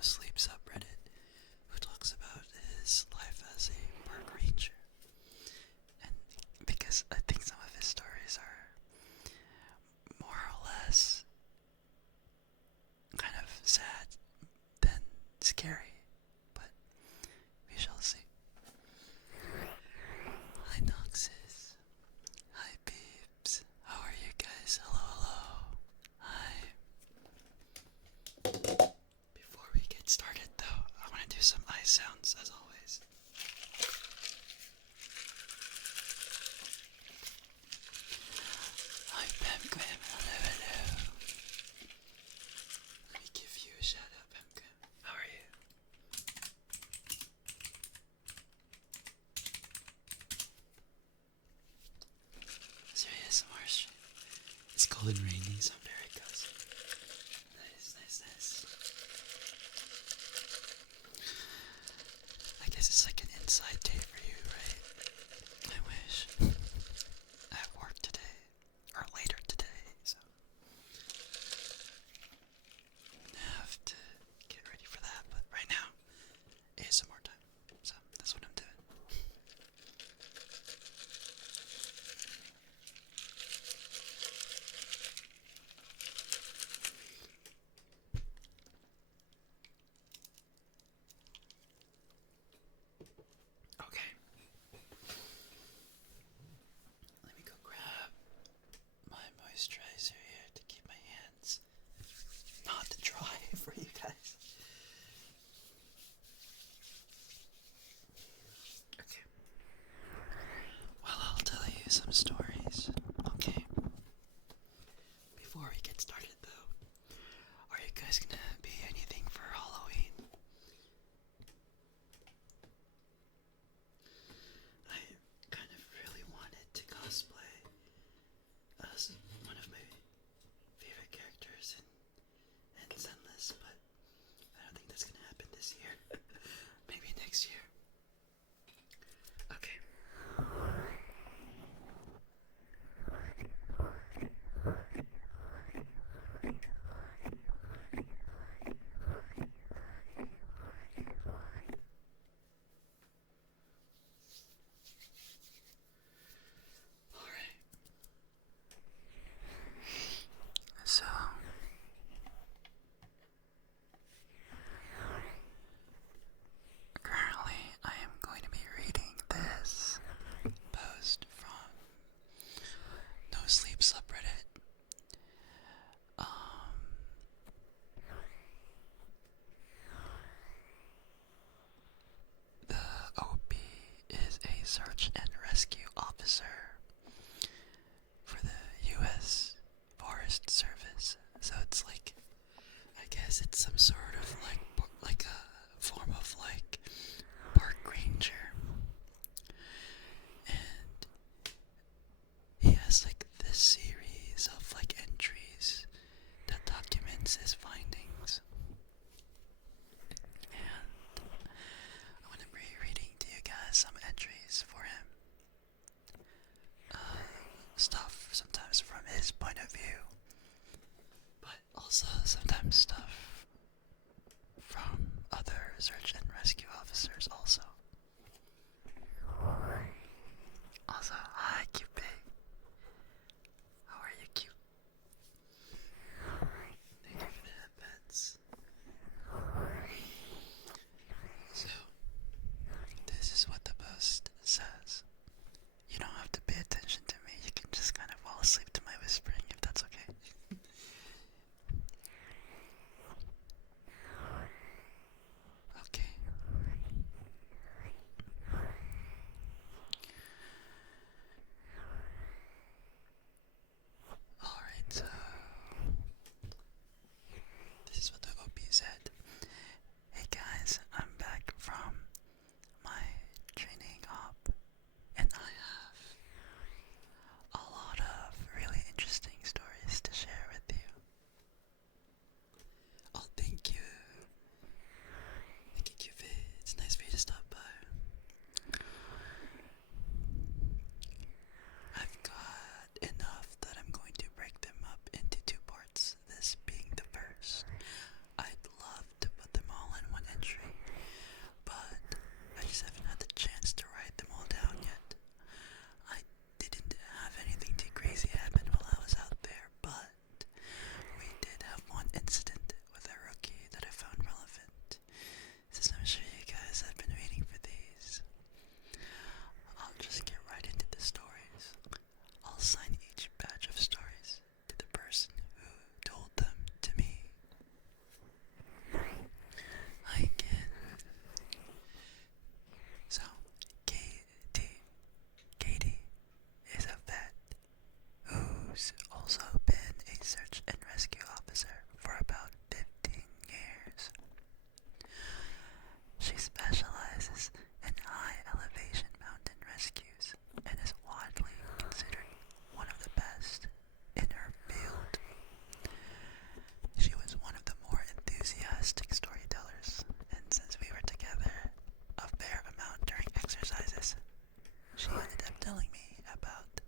Sleep subreddit who talks about his life as a park ranger. And because I think some of his stories are more or less kind of sad than scary, but we shall see. Hi Noxus. Hi peeps. How are you guys? Hello, hello. Hi. Before we get started though, I want to do some ice sounds as always. Hi Pemquim. Hello, hello. Let me give you a shout out, Pemquim. How are you? Is there ASMR stream? It's cold and rainy, so I'm very cozy. Nice, nice, nice. I guess it's like an inside day for you, right? I wish. I have work today, or later today, so I have to get ready for that. But right now, ASMR time, so that's what I'm doing. Okay. Let me go grab my moisturizer here to keep my hands not dry for you guys. Okay. Well, I'll tell you some stories. Okay. Before we get started though, are you guys gonna be anything for Halloween? I kind of really wanted to cosplay as one of my favorite characters in Zenless, but I don't think that's gonna happen this year. Maybe next year. Okay. Alright. So currently I am going to be reading this post from No Sleep subreddit. The OP is a search and rescue officer for the U.S. Forest Service. So it's like, I guess it's some sort of like a form of like park ranger. And he has like this series of like entries that documents his findings. And I'm gonna be reading to you guys some entries for him. Stuff sometimes from his point of view, but also sometimes stuff from other search and rescue officers also. Also, hi Cupid. How are you, Cute? Thank you for the headpets. So, this is what the post says. You don't have to pay attention to me, you can just kind of fall asleep to my whispering if that's okay. Okay. fantastic storytellers, and since we were together a fair amount during exercises, she ended up telling me about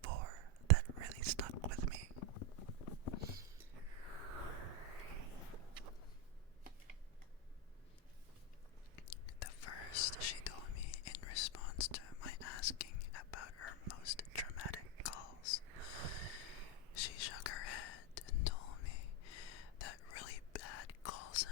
four that really stuck with me. The first she told me in response to my asking about her most traumatic calls. She shook her head and told me that really bad calls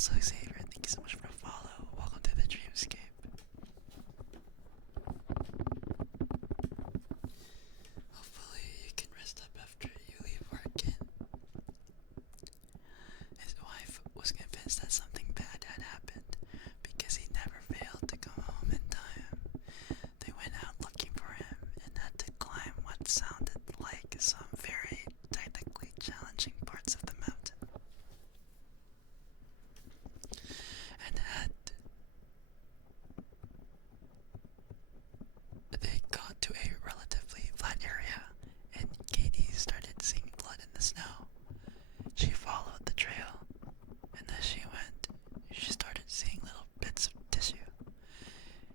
Also, Xavier, thank you so much for the follow. Welcome to the Dreamscape. Hopefully, you can rest up after you leave work again. His wife was convinced that something bad had happened because he never failed to come home in time. They went out looking for him and had to climb what sounded like some very technically challenging parts of the mountain. And they got to a relatively flat area, and Katie started seeing blood in the snow. She followed the trail, and as she went, she started seeing little bits of tissue.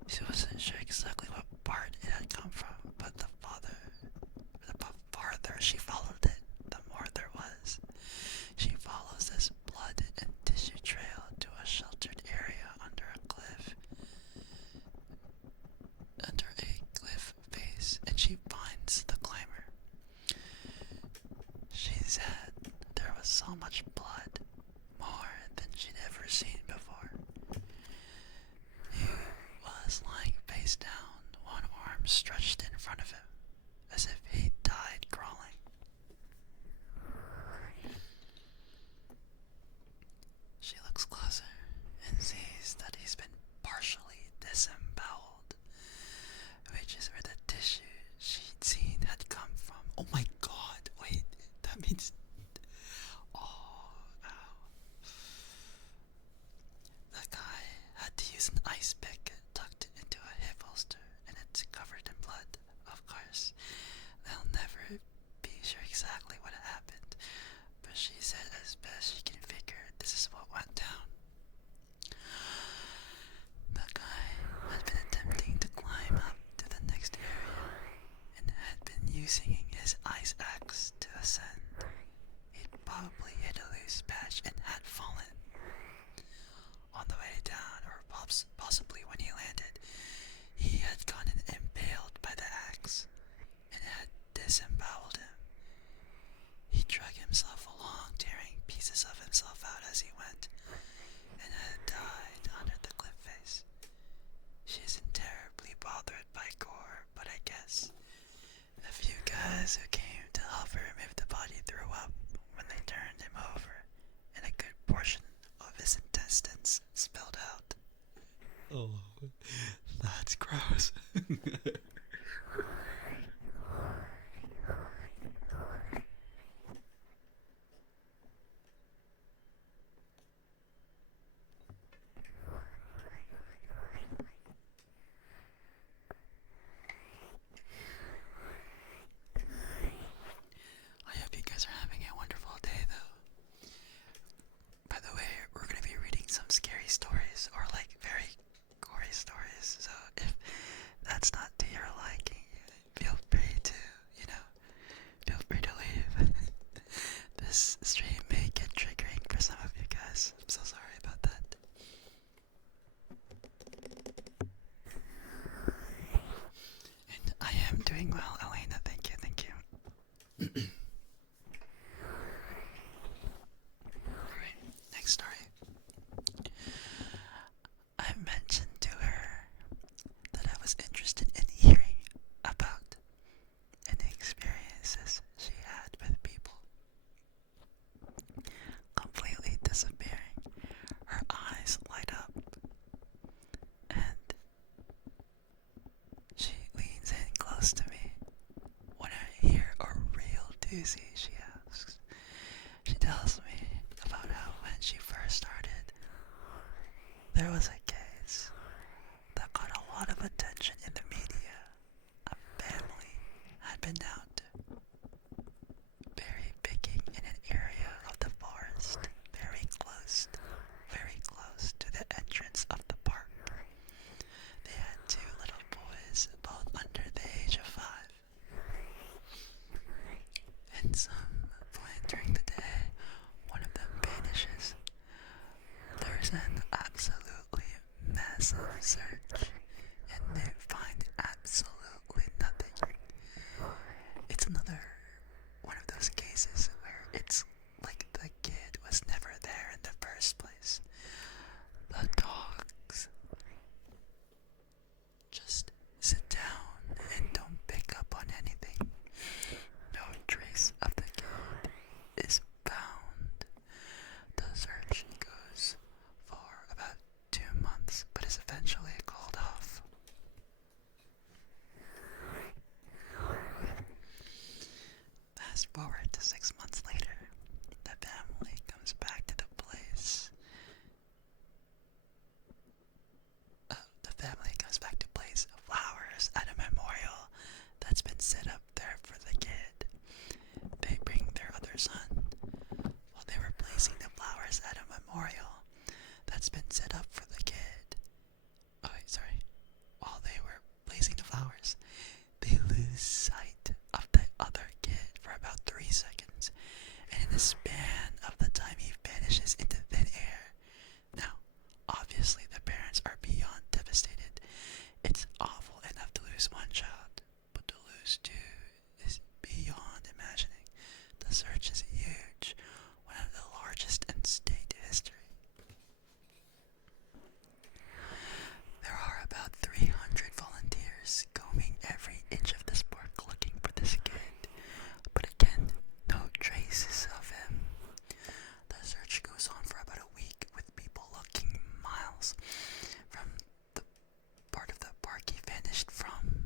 She wasn't sure exactly what part it had come from, but the farther she followed it, the more there was. She follows this blood and tissue trail to a sheltered area under a cliff face, and she finds the climber. She said there was so much blood, more than she'd ever seen before. He was lying face down, one arm stretched in front of him, as if he died crawling. She looks closer and sees that he's been partially disemboweled, which is where the tissue she'd seen had come from. Oh my god, wait, that means... Oh, ow. The guy had to use an ice pick tucked into a hip holster, and it's covered in blood, of course. They'll never be sure exactly what happened, but she said as best she can figure this is what went down. The guy had been attempting to climb up to the next area and had been using his ice axe to ascend. He'd probably hit a loose patch and had fallen. On the way down, or possibly when he landed, he had gotten impaled by the axe and had disemboweled him. He dragged himself along, tearing pieces of himself out as he went, and had died under the cliff face. She isn't terribly bothered by gore, but I guess a few guys who came to help her remove the body threw up when they turned him over, and a good portion of his intestines spilled out. Oh, that's gross. I hope you guys are having a wonderful day, though. By the way, we're going to be reading some scary stories, or like very gory stories, so if that's not to your liking, feel free to, feel free to leave. This stream may get triggering for some of you guys. I'm so sorry about that. And I am doing well, Elena. Thank you, thank you. Alright, next story. I mentioned to her that I was interested in hearing about any experiences she had with people completely disappearing. Her eyes light up, and she leans in close to me. When I hear a real doozy, she asks. She tells me about how when she first started, there was a case that got a lot of attention in the media. A family had been out berry picking in an area of the forest very close to the entrance of the park. They had two little boys, both under the age of 5. And some point during the day, one of them vanishes. There's an absolutely massive search, and they find absolutely nothing. It's another one of those cases where it's like the kid was never there in the first place, has been set up for the kid. Oh, wait, sorry. While they were placing the flowers, they lose sight of the other kid for about 3 seconds, and in the span of the time he vanishes into thin air. Now, obviously the parents are beyond devastated. It's awful enough to lose one child, but to lose two is beyond imagining. The search is huge, one of the largest in state history. There are about 300 volunteers combing every inch of this park looking for this kid, but again, no traces of him. The search goes on for about a week, with people looking miles from the part of the park he vanished from.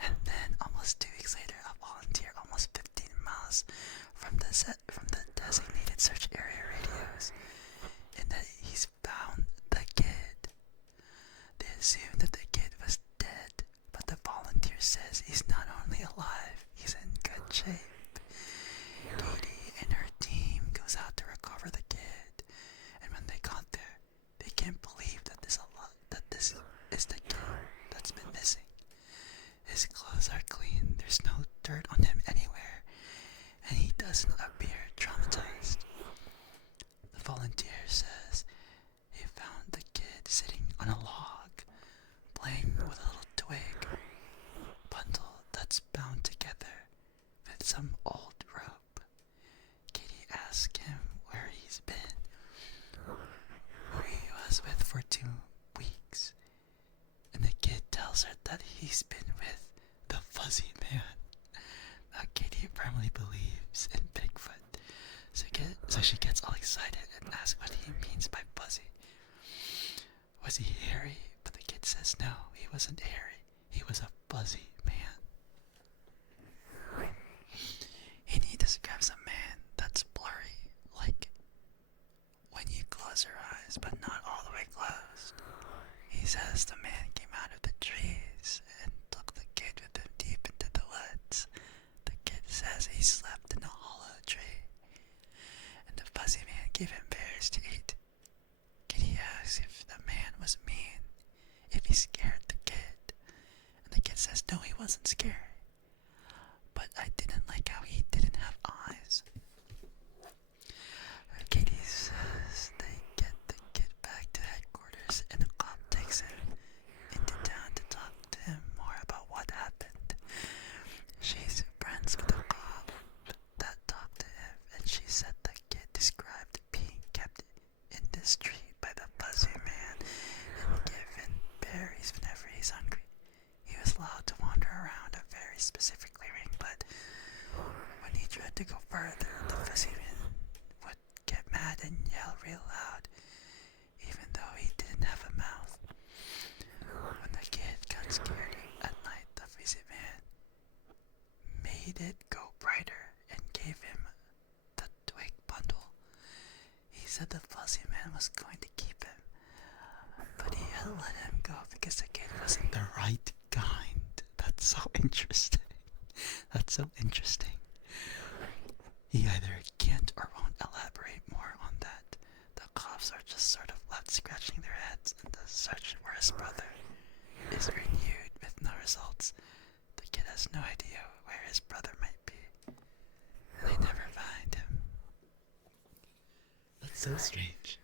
And then, almost 2 weeks later, a volunteer almost 15 miles from the designated search area radios, and that he's found the kid. They assume that the kid was dead, but the volunteer says he's not only alive, he's in good shape. Katie and her team goes out to recover the kid, and when they got there, they can't believe that this is the kid that's been missing. His clothes are clean, there's no dirt on him anywhere, and he doesn't appear traumatized. The volunteer says he found the kid sitting on a log, playing with a little twig bundle that's bound together with some old rope. Katie asks him where he's been, who he was with for 2 weeks, and the kid tells her that he's been with the fuzzy man. Now Katie firmly believes in Bigfoot, so she gets all excited and asks what he means by fuzzy. Was he hairy? But the kid says no, he wasn't hairy. He was a fuzzy man. And he describes a man that's blurry, like when you close your eyes, but not all the way closed. He says the man came out of the trees and took the kid with him deep into the woods. The kid says he slept in a hollow tree, and the fuzzy man gave him berries to eat. Kitty asks if the man was mean, if he scared the kid, and the kid says no, he wasn't scary, but I didn't like how he didn't have eyes. Katie says they get the kid back to headquarters, and the cop takes him into town to talk to him more about what happened. She's friends with the cop that talked to him, and she said the kid described being kept in this tree by the fuzzy man and given berries whenever he's hungry. He was allowed to wander around a very specific clearing, but when he tried to go further, the fuzzy man would get mad and yell real loud, even though he didn't have a mouth. When the kid got scared at night, the fuzzy man made it go brighter and gave him the twig bundle. He said the fuzzy man was going to keep him, but he had let him go because the kid wasn't the right kind. That's so interesting. That's so interesting. He either can't or won't elaborate more on that. The cops are just sort of left scratching their heads, and the search for his brother is renewed with no results. The kid has no idea where his brother might be, and they never find him. That's so strange.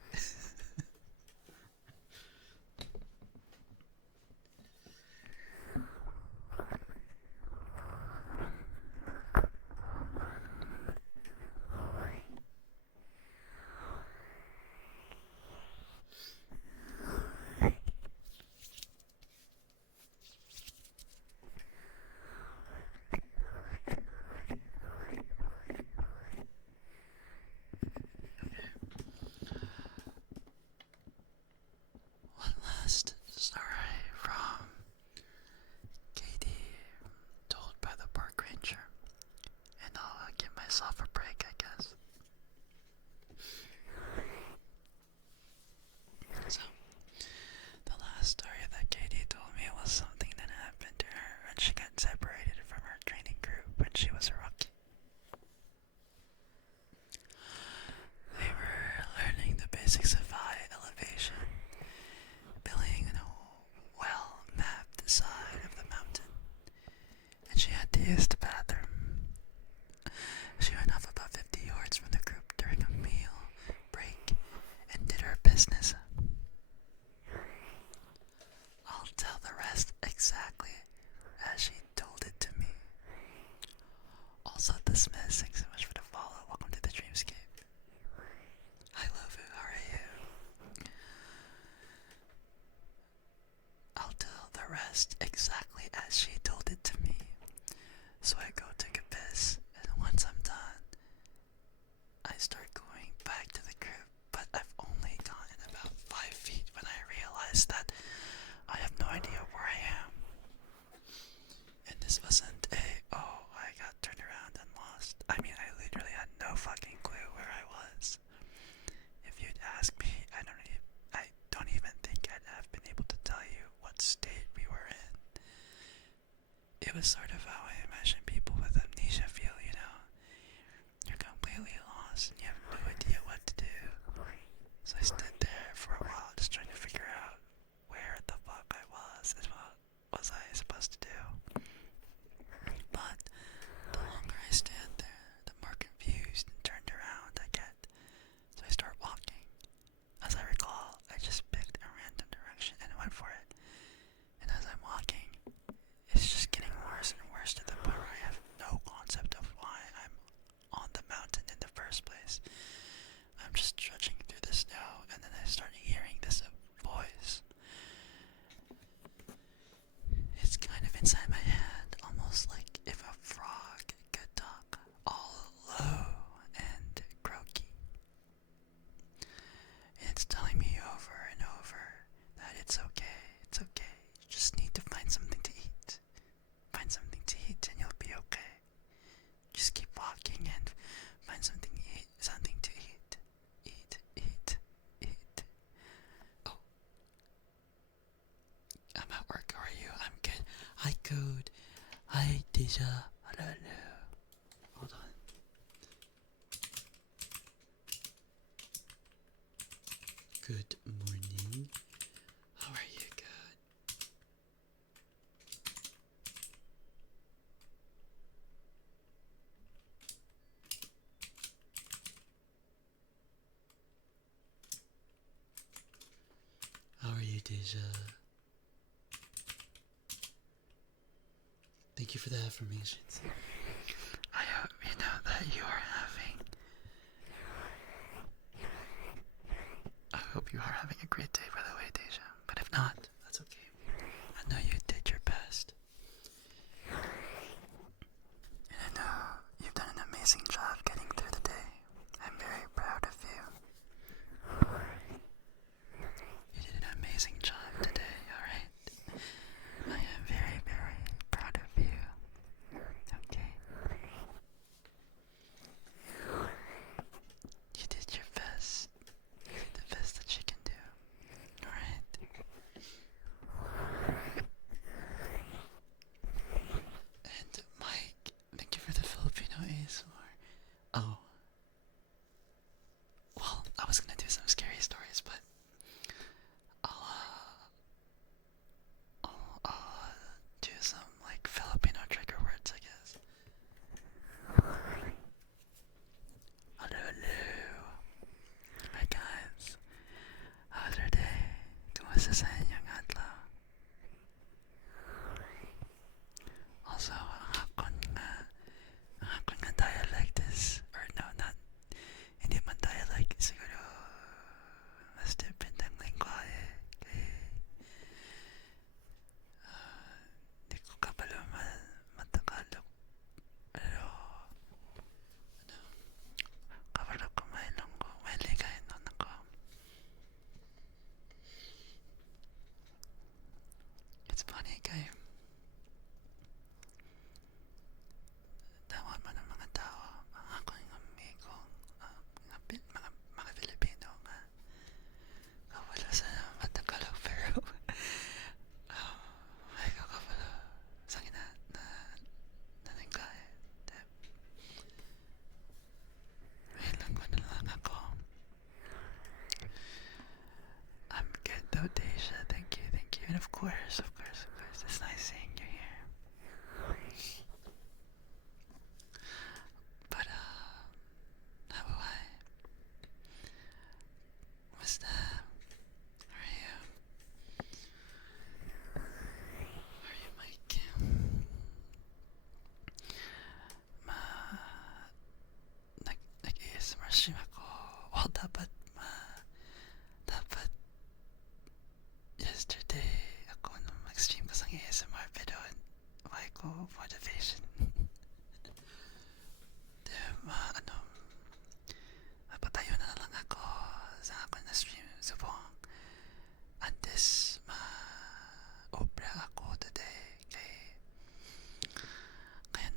ask me, I don't even think I'd have been able to tell you what state we were in. It was sort of how I imagine people with amnesia feel, you know? You're completely lost and you have no idea what to do. So I stood there for a while just trying to figure out where the fuck I was and what was I supposed to do. But the longer I stand there, the more confused and turned around I get. So I start walking. As I recall, I just picked a random direction and went for it. And as I'm walking, it's just getting worse and worse to the point where I have no concept of why I'm on the mountain in the first place. I'm just trudging through the snow, and then I start hearing this voice. It's kind of inside my head, almost like if a frog could talk, all low and croaky. And it's telling me over and over that it's okay, you just need to find something to eat. Find something to eat and you'll be okay. Just keep walking and find something to eat. Eat. Oh, I'm at work. How are you? I'm good. Hi, Code. Hi, Deja. Hello. Hold on. Good morning. How are you? Good. How are you, Deja? Thank you for the affirmations. I hope you know that you are having. I hope you are having a great day, by the way, Deja. But if not, that's okay. I know you did your best. And I know you've done an amazing job getting through the day. I'm very proud of you. You did an amazing job today, alright? I am very, very proud of you. Okay? You did your best. You did the best that you can do. Alright? And Mike, thank you for the Filipino ASMR. Oh. Well, I was gonna do some scary stories, but I'll do some like Filipino trigger words, I guess. Hello. Hi guys. How's your day? Kumusta sa inyong adlaw? Also, ang hakon nga dialect is, or no, not, hindi man dialect, siguro mas different ang lingwahe. Di ko kabalo matagalog. Pero, kabalo ko may longgo, may ligay no nako. It's funny, kay tawag man ng mga tao, mga akong amigo, mga Filipino nga, kabalo sa matagalog, pero ay ko kabalo sa naningkay. May linggo na lang ako. I'm good though, Deja. Thank you. And of course, it's nice seeing you here. But, how am I? What's that? How are you? How are you, Mike? Nag-ASMR stream ako. Well, dapat yesterday ako nung mag-stream ko sa ASMR, pero why ko motivation? Mapatayo na lang ako sa ako na stream. Subong antes obra ako today kaya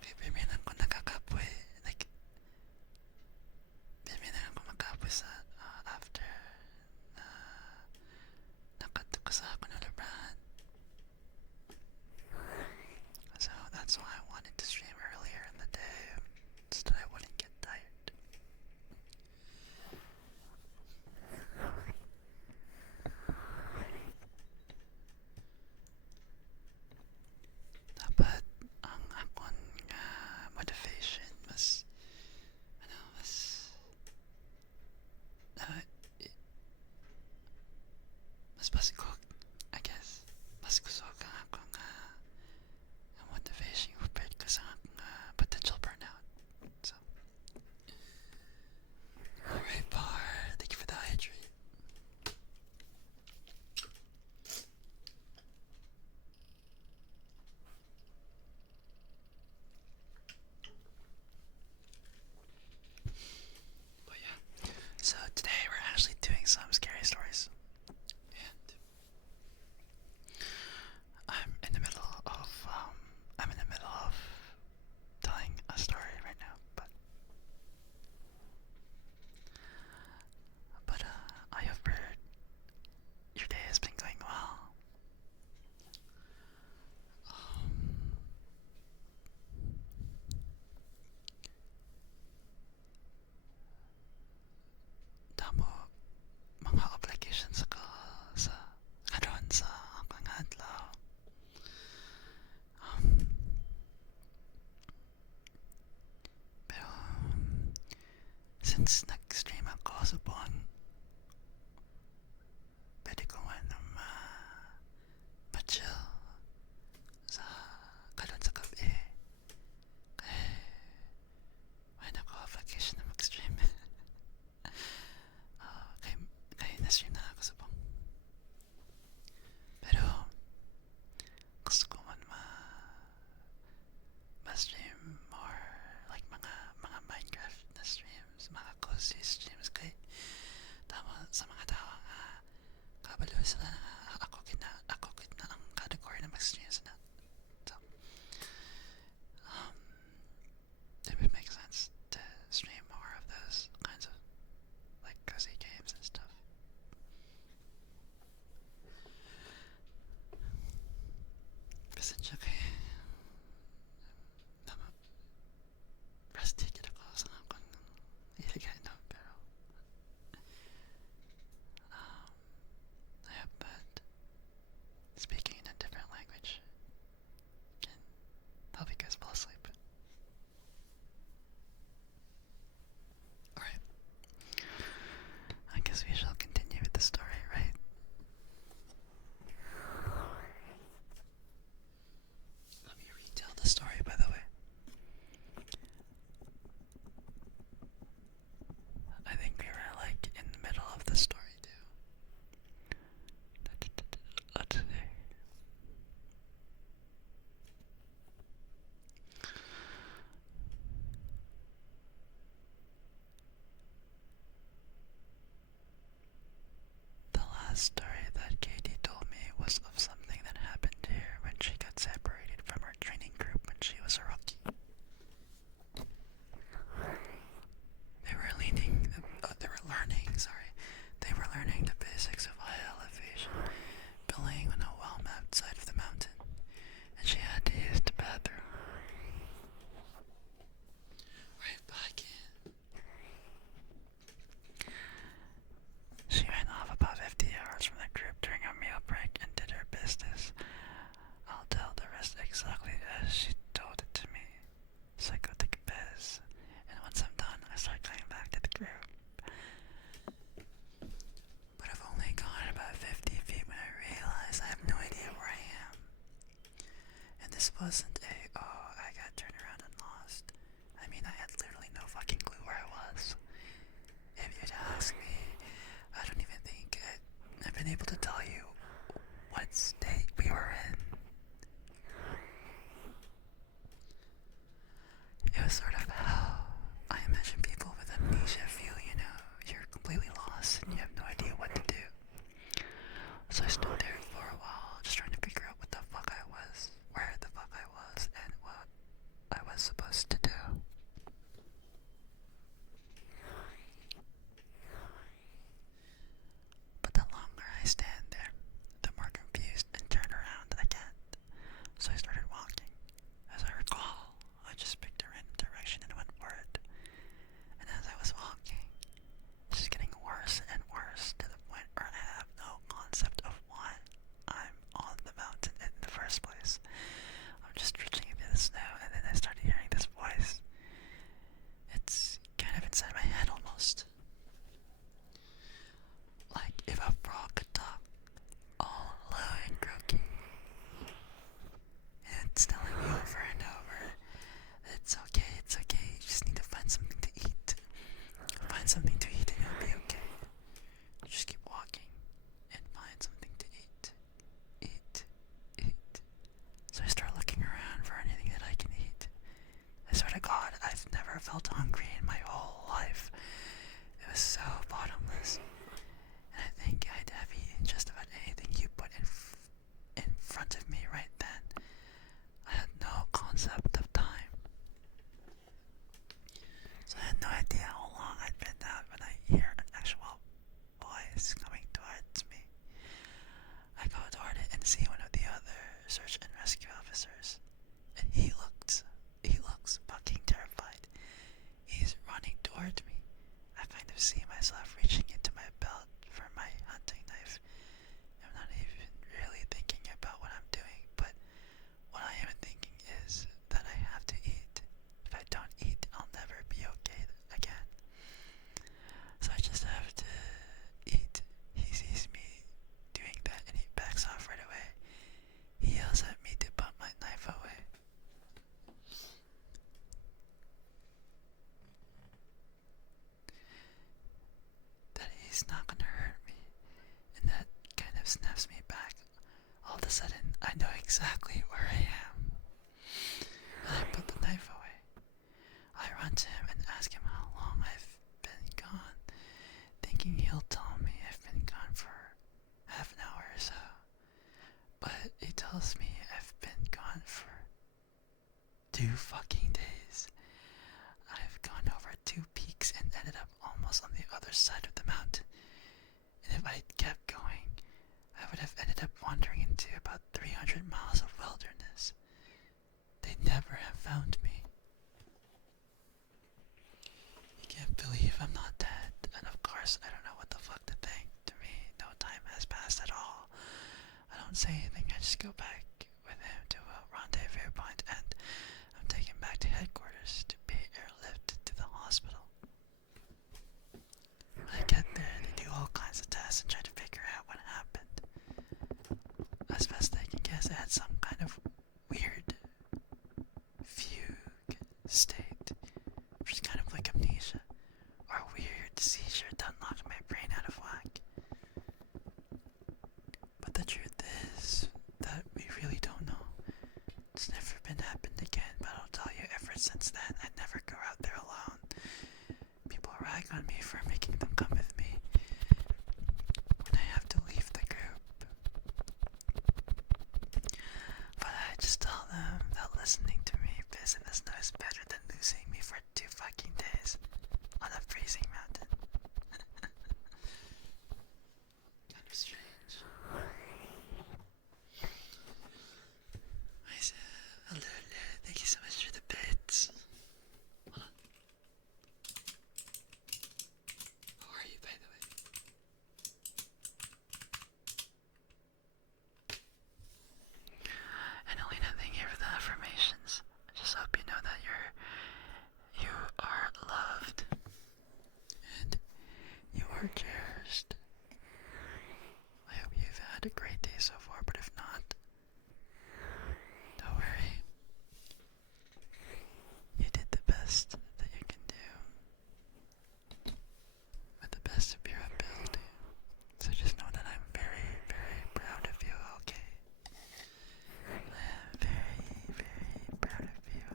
pipimilan ko nakakapoy, like since nag-stream ako sa buwan, pwede ko man ma-chill sa karon sa gabi. Kaya, why na ko vacation na mag-stream? kaya na-stream na ako sa buwan. Pero, gusto ko man ma-stream more like mga Minecraft na streams, mga cozy streams kay tama sa mga tao nga kabalo sila na ako gitna ang category na mag-streams na. So, um, it would make sense to stream more of those kinds of like cozy games and stuff. Kasi kay rusty kita ko sa akong iligay no, pero I hope that speaking in a different language can help you guys fall asleep. Alright, I guess we shall continue with the story, right? Let me retell the story, by the way. I think we were like in the middle of the story too. Let's see. The last story that Katie told me was of something that happened to her when she got separated from her training group when she was a rookie. They were learning the basics of high elevation, building on a well-mapped side of the mountain, and she had to use the bathroom. Right back in. She ran off about 50 yards from the group during a meal break and did her business. I'll tell the rest exactly as she told it to me. So I go take a piss, and once I'm done, I start going back to the group. But I've only gone about 50 feet when I realize I have no idea where I am. And this wasn't I got turned around and lost. I mean, I had literally no fucking clue where I was. If you'd ask me, I don't even think I've been able to tell you what state we were in. It was sort of how I imagine people with amnesia feel, you know. You're completely lost and you have no idea what to do. So I stood there for a while, just trying to figure out what the fuck I was, where the fuck I was. he's not gonna hurt me. And that kind of snaps me back. All of a sudden, I know exactly where I am. And I put the knife away. I run to him and ask him how long I've been gone, thinking he'll tell me I've been gone for half an hour or so. But he tells me I've been gone for 2 fucking days. I've gone over 2 peaks and ended up almost on the other side of the mountain. And if I'd kept going, I would have ended up wandering into about 300 miles of wilderness. They'd never have found me. You can't believe I'm not dead, and of course I don't know what the fuck to think. To me, no time has passed at all. I don't say anything, I just go back with him to a rendezvous point, and I'm taken back to headquarters to be airlifted to the hospital. When I get there, they do all kinds of tests and try to figure out what happened. As best I can guess, I had some kind of weird fugue state, which is kind of like amnesia, or a weird seizure that knocked my brain out of whack. But the truth is that we really don't know. It's never been happened again, but I'll tell you, ever since then, I never go out there alone. People rag on me for making them come with me when I have to leave the group. But I just tell them that listening to me piss in the snow is better than losing me for 2 fucking days on a freezing mountain. Kind of strange. I said, hello, thank you so much for the bits. Hold on. How are you, by the way? And Alina, thank you for the affirmations. I just hope you know that you are loved and you are cherished. I hope you've had a great day so far, but if not, don't worry. You did the best that you can do with the best of your ability. So just know that I'm very, very proud of you, okay? I am very, very proud of you.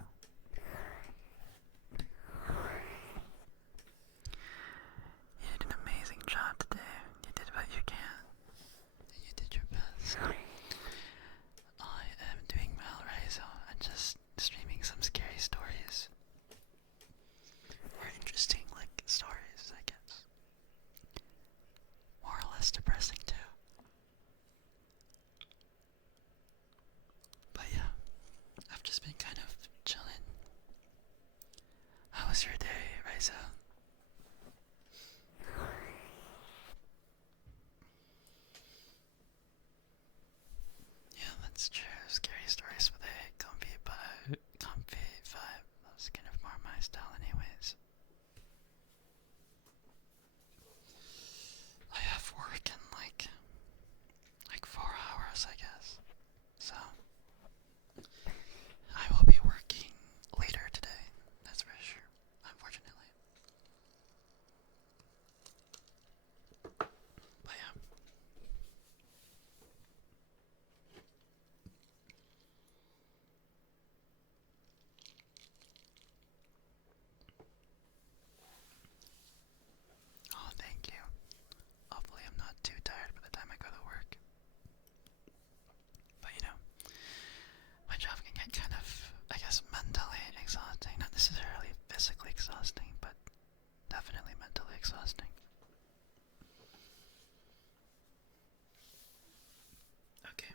You did an amazing job today. You did what you can. And you did your best. I am doing well, right? So I'm just streaming some scary stories. Or interesting, like, stories, I guess. More or less depressing, too. But yeah, I've just been kind of chilling. How was your day, Raiza? Yeah, that's true. Scary stories with a comfy vibe. That's kind of more my style anyways. I have work in like 4 hours, I guess. So I will be working later today, that's for sure, unfortunately. But yeah. Oh, thank you. Hopefully I'm not too tired by the time I go to work. But you know, my job can get kind of, I guess, mentally exhausting. Not necessarily physically exhausting, but definitely mentally exhausting. Okay.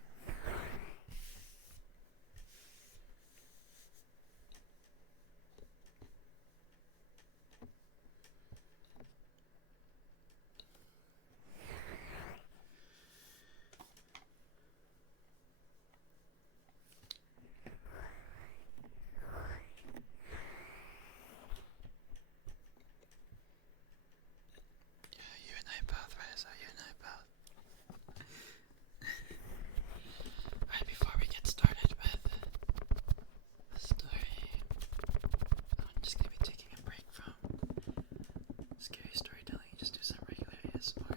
Yeah, you and I both, Reza, you and I both. Alright, before we get started with the story, I'm just gonna be taking a break from scary storytelling, just do some regular ASMR.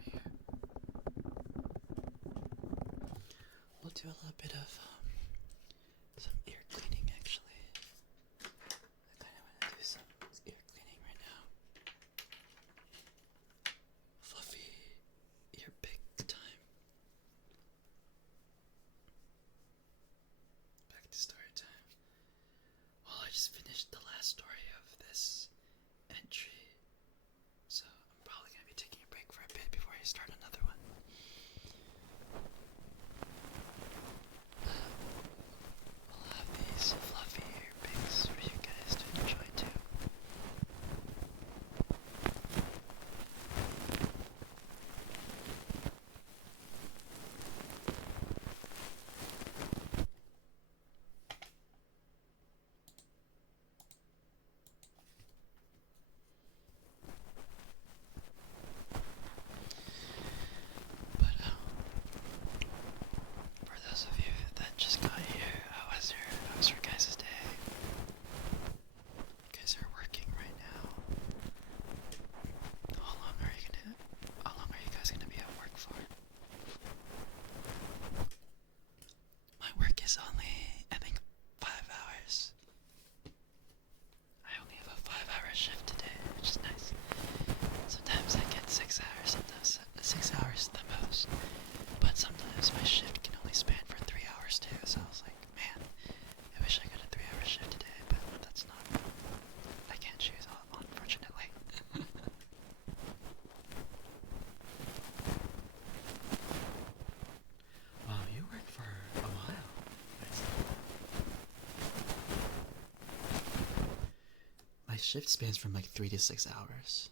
shift spans from like 3 to 6 hours.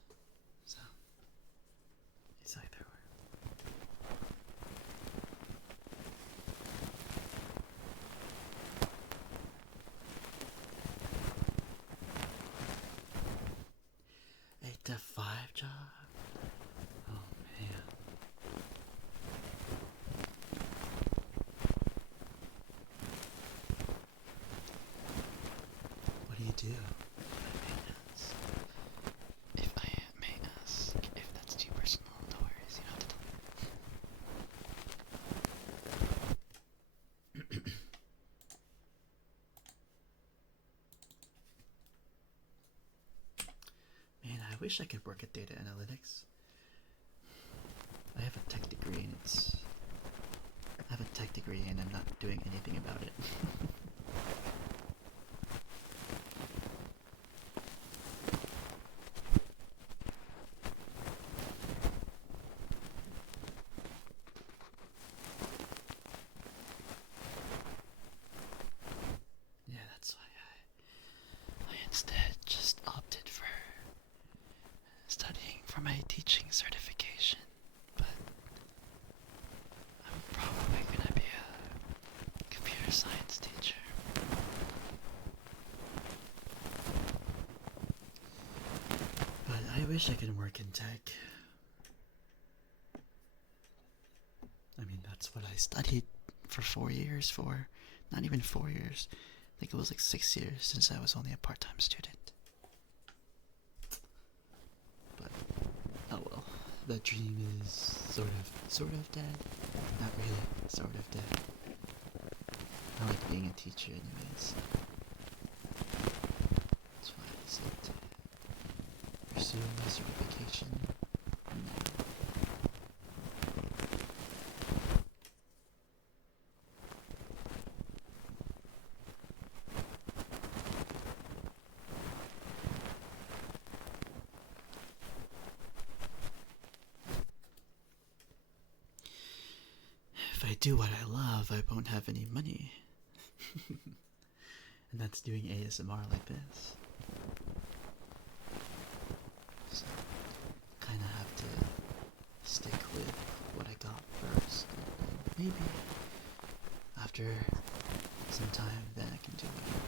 So it's either way. Eight to five job. Oh man. What do you do? If I may ask, if that's too personal, no worries, you don't have to tell me. Man, I wish I could work at data analytics. I have a tech degree and I'm not doing anything about it. Yeah, that's why I instead just opted for studying for my teaching certification, but I'm probably gonna be a computer science teacher. But I wish I could work in tech. I mean, that's what I studied for 4 years for. Not even 4 years. I think it was like 6 years since I was only a part-time student. But, oh well. The dream is sort of dead. Not really, sort of dead. I like being a teacher anyways. That's why I decided to pursue my certification now. If I do what I love, I won't have any money. And that's doing ASMR like this. So, kinda have to stick with what I got first. And maybe after some time, then I can do whatever.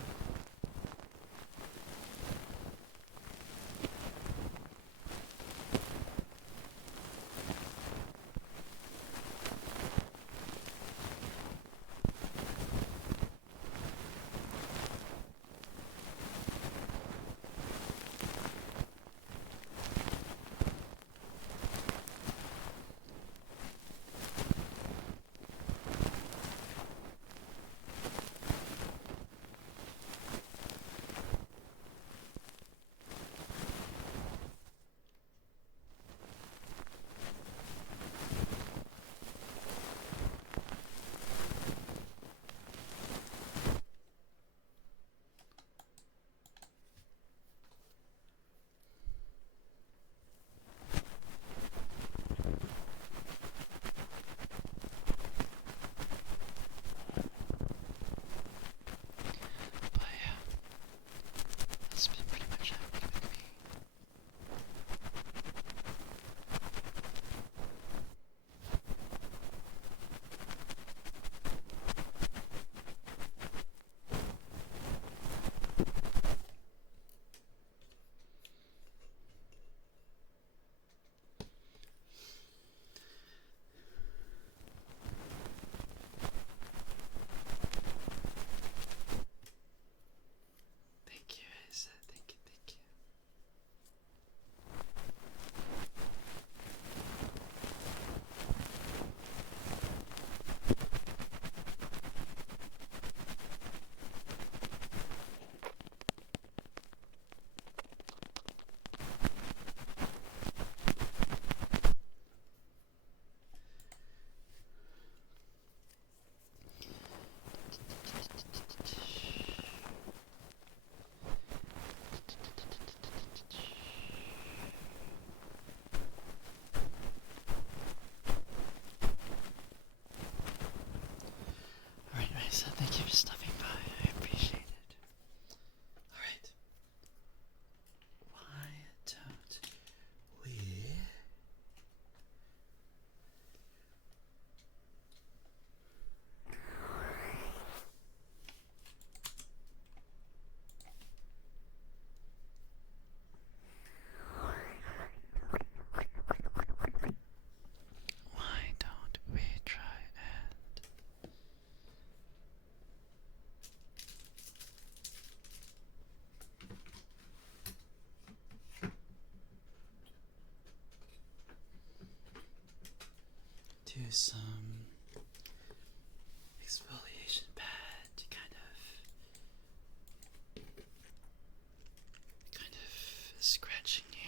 use some exfoliation pad to kind of scratching here.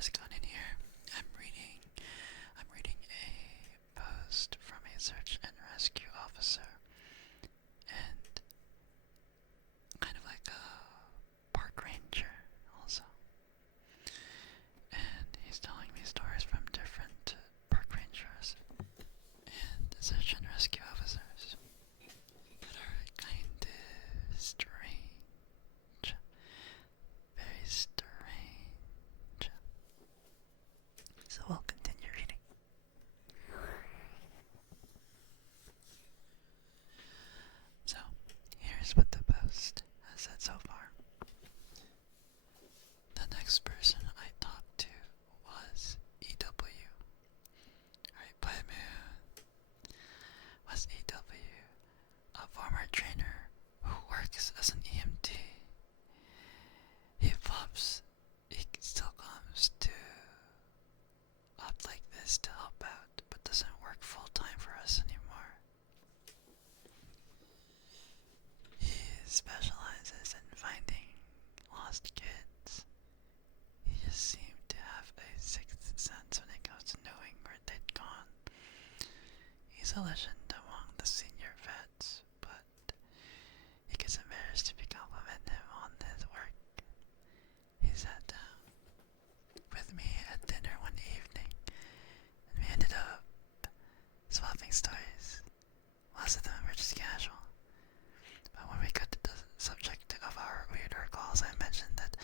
just got in here. I'm reading a post from a search and rescue officer, and kind of like a park ranger also. And he's telling me stories from different park rangers and search and rescue officers that are kind of strange. Very strange. So we'll continue reading. So, here's what the post has said so far. The next person I talked to was EW. Right, by man was EW, a former trainer who works as an EMT. He still comes to opt like this to help out, but doesn't work full time for us anymore. He specializes in finding lost kids. He just seemed to have a sixth sense when it comes to knowing where they'd gone. He's a legend among the senior vets, but he gets embarrassed if you compliment him on his work. He sat down with me at dinner one evening, and we ended up swapping stories. Most of them were just casual, but when we got to the subject of our weirder calls, I mentioned that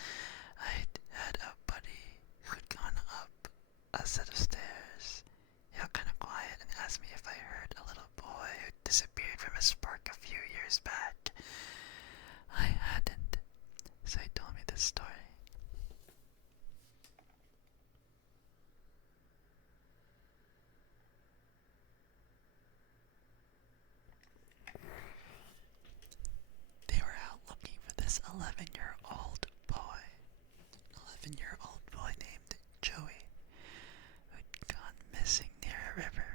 I'd had a buddy who'd gone up a set of stairs. He got kind of quiet and asked me if I heard a little boy who disappeared from his park a few years back. I hadn't, so he told me this story. They were out looking for this 11-year-old boy. 11-year-old boy named Joey, who'd gone missing near a river.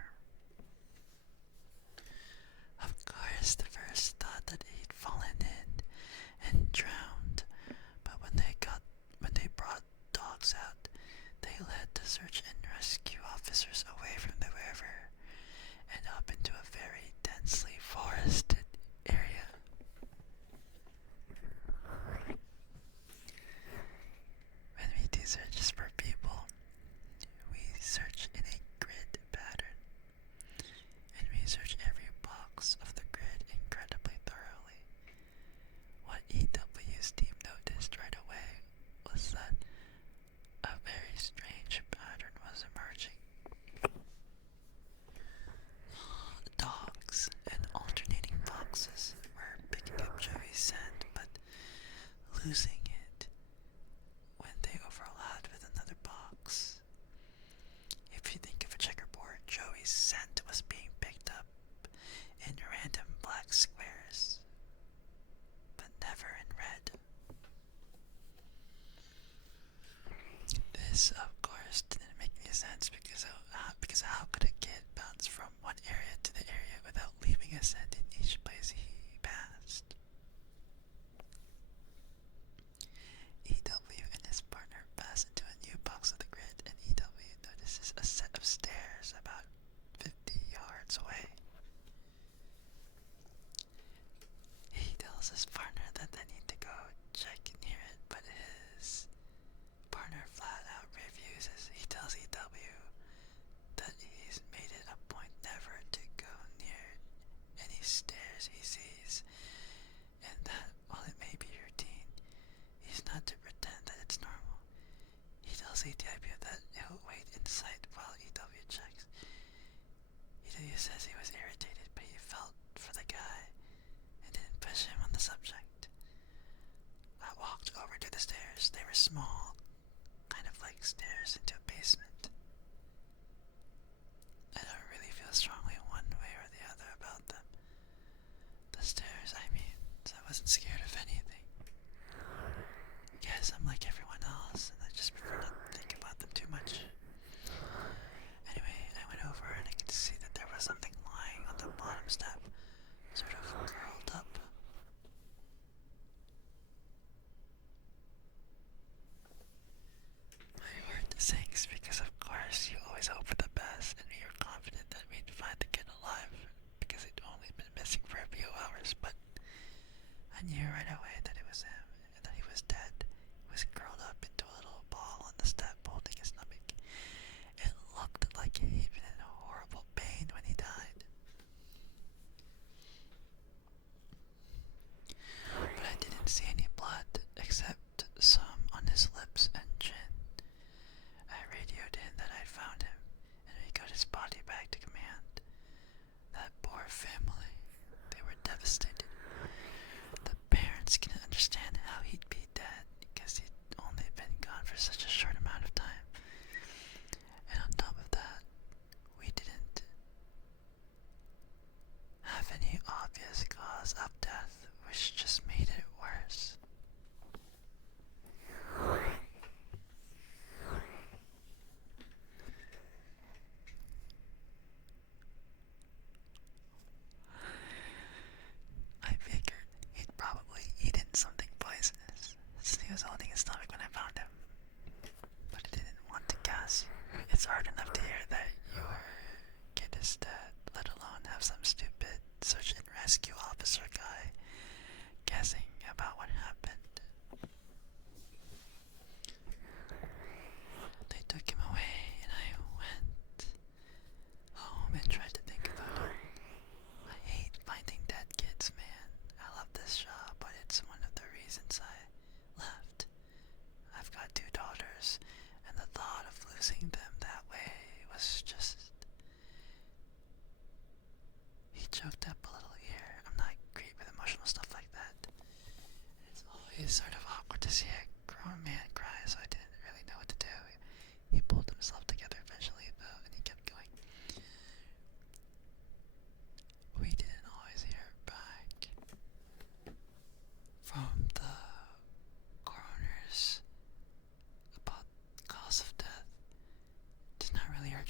Of course, the first thought that he'd fallen in and drowned, but when they brought dogs out, they led the search and rescue officers away from the river and up into a very densely forested area. When we do searches for people, we search in a grid pattern, and we search every box of the grid incredibly thoroughly. What EW's team noticed right away was that a very strange pattern was emerging. Dogs and alternating boxes were picking up Joey's scent, but losing it when they overlapped with another box. If you think of a checkerboard, Joey's scent was being picked up in random black squares, but never in red. This, of course, didn't make any sense because how could a kid bounce from one area to the area without leaving a scent in each place he passed? EW and his partner pass into a new box of the grid, and EW notices a set of stairs about 50 yards away. He tells his partner that they need to go check near it, but his partner flat out refuses. He tells EW that he's made it a point never to go near any stairs he sees, and that while it may be routine, he's not to pretend that it's normal. He tells EW that he'll wait in sight while EW checks. EW says he was irritated, but he felt for the guy and didn't push him on the subject. I walked over to the stairs. They were small, kind of like stairs into a basement. I don't really feel strongly one way or the other about them. The stairs, I mean, so I wasn't scared of anything. I guess I'm like everyone else, and I just prefer not to think about them too much. Anyway, I went over and I could see that there was something lying on the bottom step, sort of curled up. My heart sank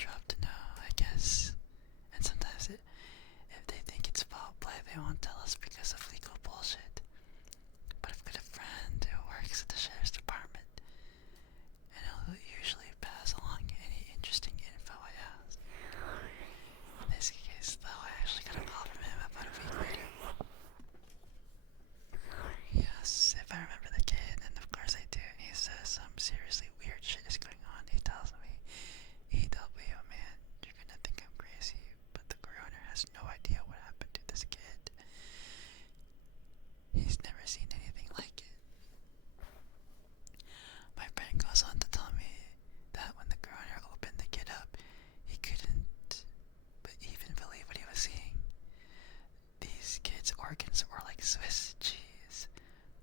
job to know, I guess. And sometimes if they think it's foul play, they won't tell us because of legal bullshit. But I've got a friend who works at the sheriff's department, and he'll usually pass along any interesting info I ask. In this case, though, I actually got a call from him about a week later. He asks if I remember the kid, and of course I do. He says some seriously weird shit is going on. He tells me, EW, man, you're gonna think I'm crazy, but the coroner has no idea what happened to this kid. He's never seen anything like it. My friend goes on to tell me that when the coroner opened the kid up, he couldn't but even believe what he was seeing. These kids' organs were like Swiss cheese.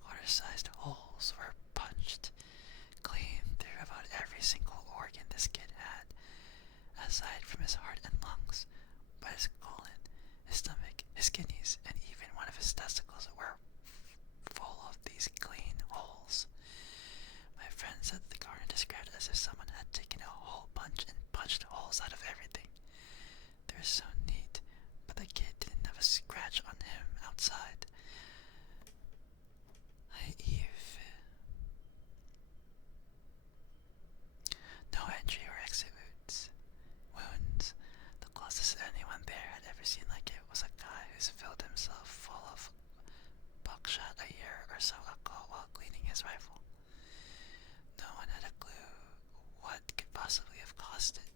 Quarter-sized holes were punched clean through about every single organ this kid had, aside from his heart and lungs. But his colon, his stomach, his kidneys, and even one of his testicles were full of these clean holes. My friend said the coroner described it as if someone had taken a hole punch and punched holes out of everything. They're so neat, but the kid didn't have a scratch on him outside. No entry or exit wounds. The closest anyone there had ever seen like it was a guy who's filled himself full of buckshot a year or so ago while cleaning his rifle. No one had a clue what could possibly have caused it.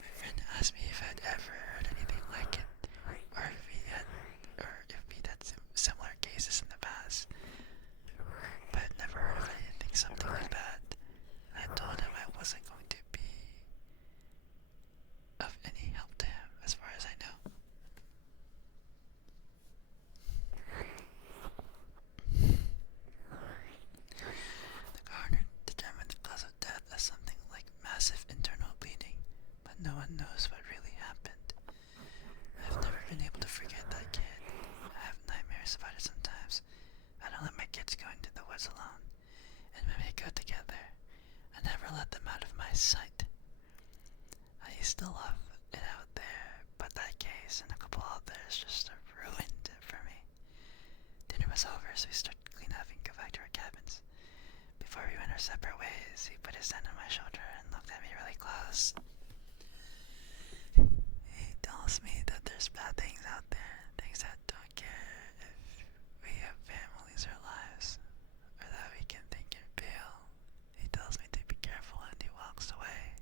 My friend asked me if I'd ever heard anything like it, or if he'd had similar cases in the past, but I'd never heard of anything something like that. And I told him I wasn't going to be of any help to him, as far as I know. The coroner determined the cause of death as something like massive internal bleeding, but no one knows what really happened. I've never been able to forget that kid. I have nightmares about it sometimes. I don't let my kids go into the woods alone, and when we go together, I never let them out of my sight. I used to love it out there, but that case and a couple others just ruined it for me. Dinner was over, so we started clean up and go back to our cabins. Before we went our separate ways, he put his hand on my shoulder and looked at me really close. He tells me that there's bad things out there, things that don't care if we have families or lives, or that we can think and feel. He tells me to be careful and he walks away.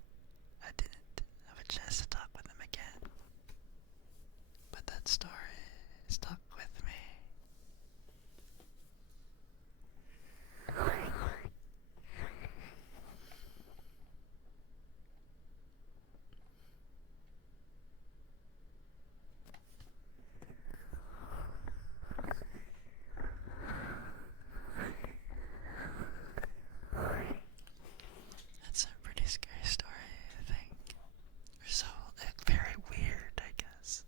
I didn't have a chance to talk with him again, but that story stuck with me. That's a pretty scary story, I think. Or so, very weird, I guess.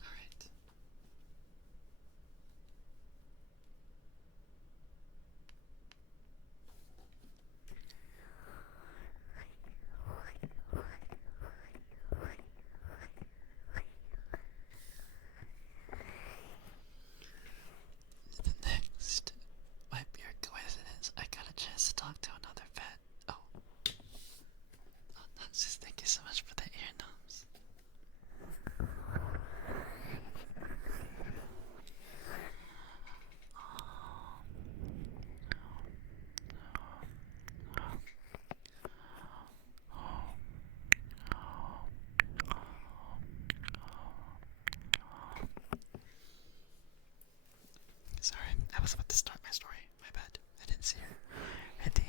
Alright. The next might be a coincidence. I got a chance to talk to another vet. Oh, Nancy, thank you so much for the ear gnomes. Sorry, I was about to start my story. My bad. I didn't see her. Hey, team.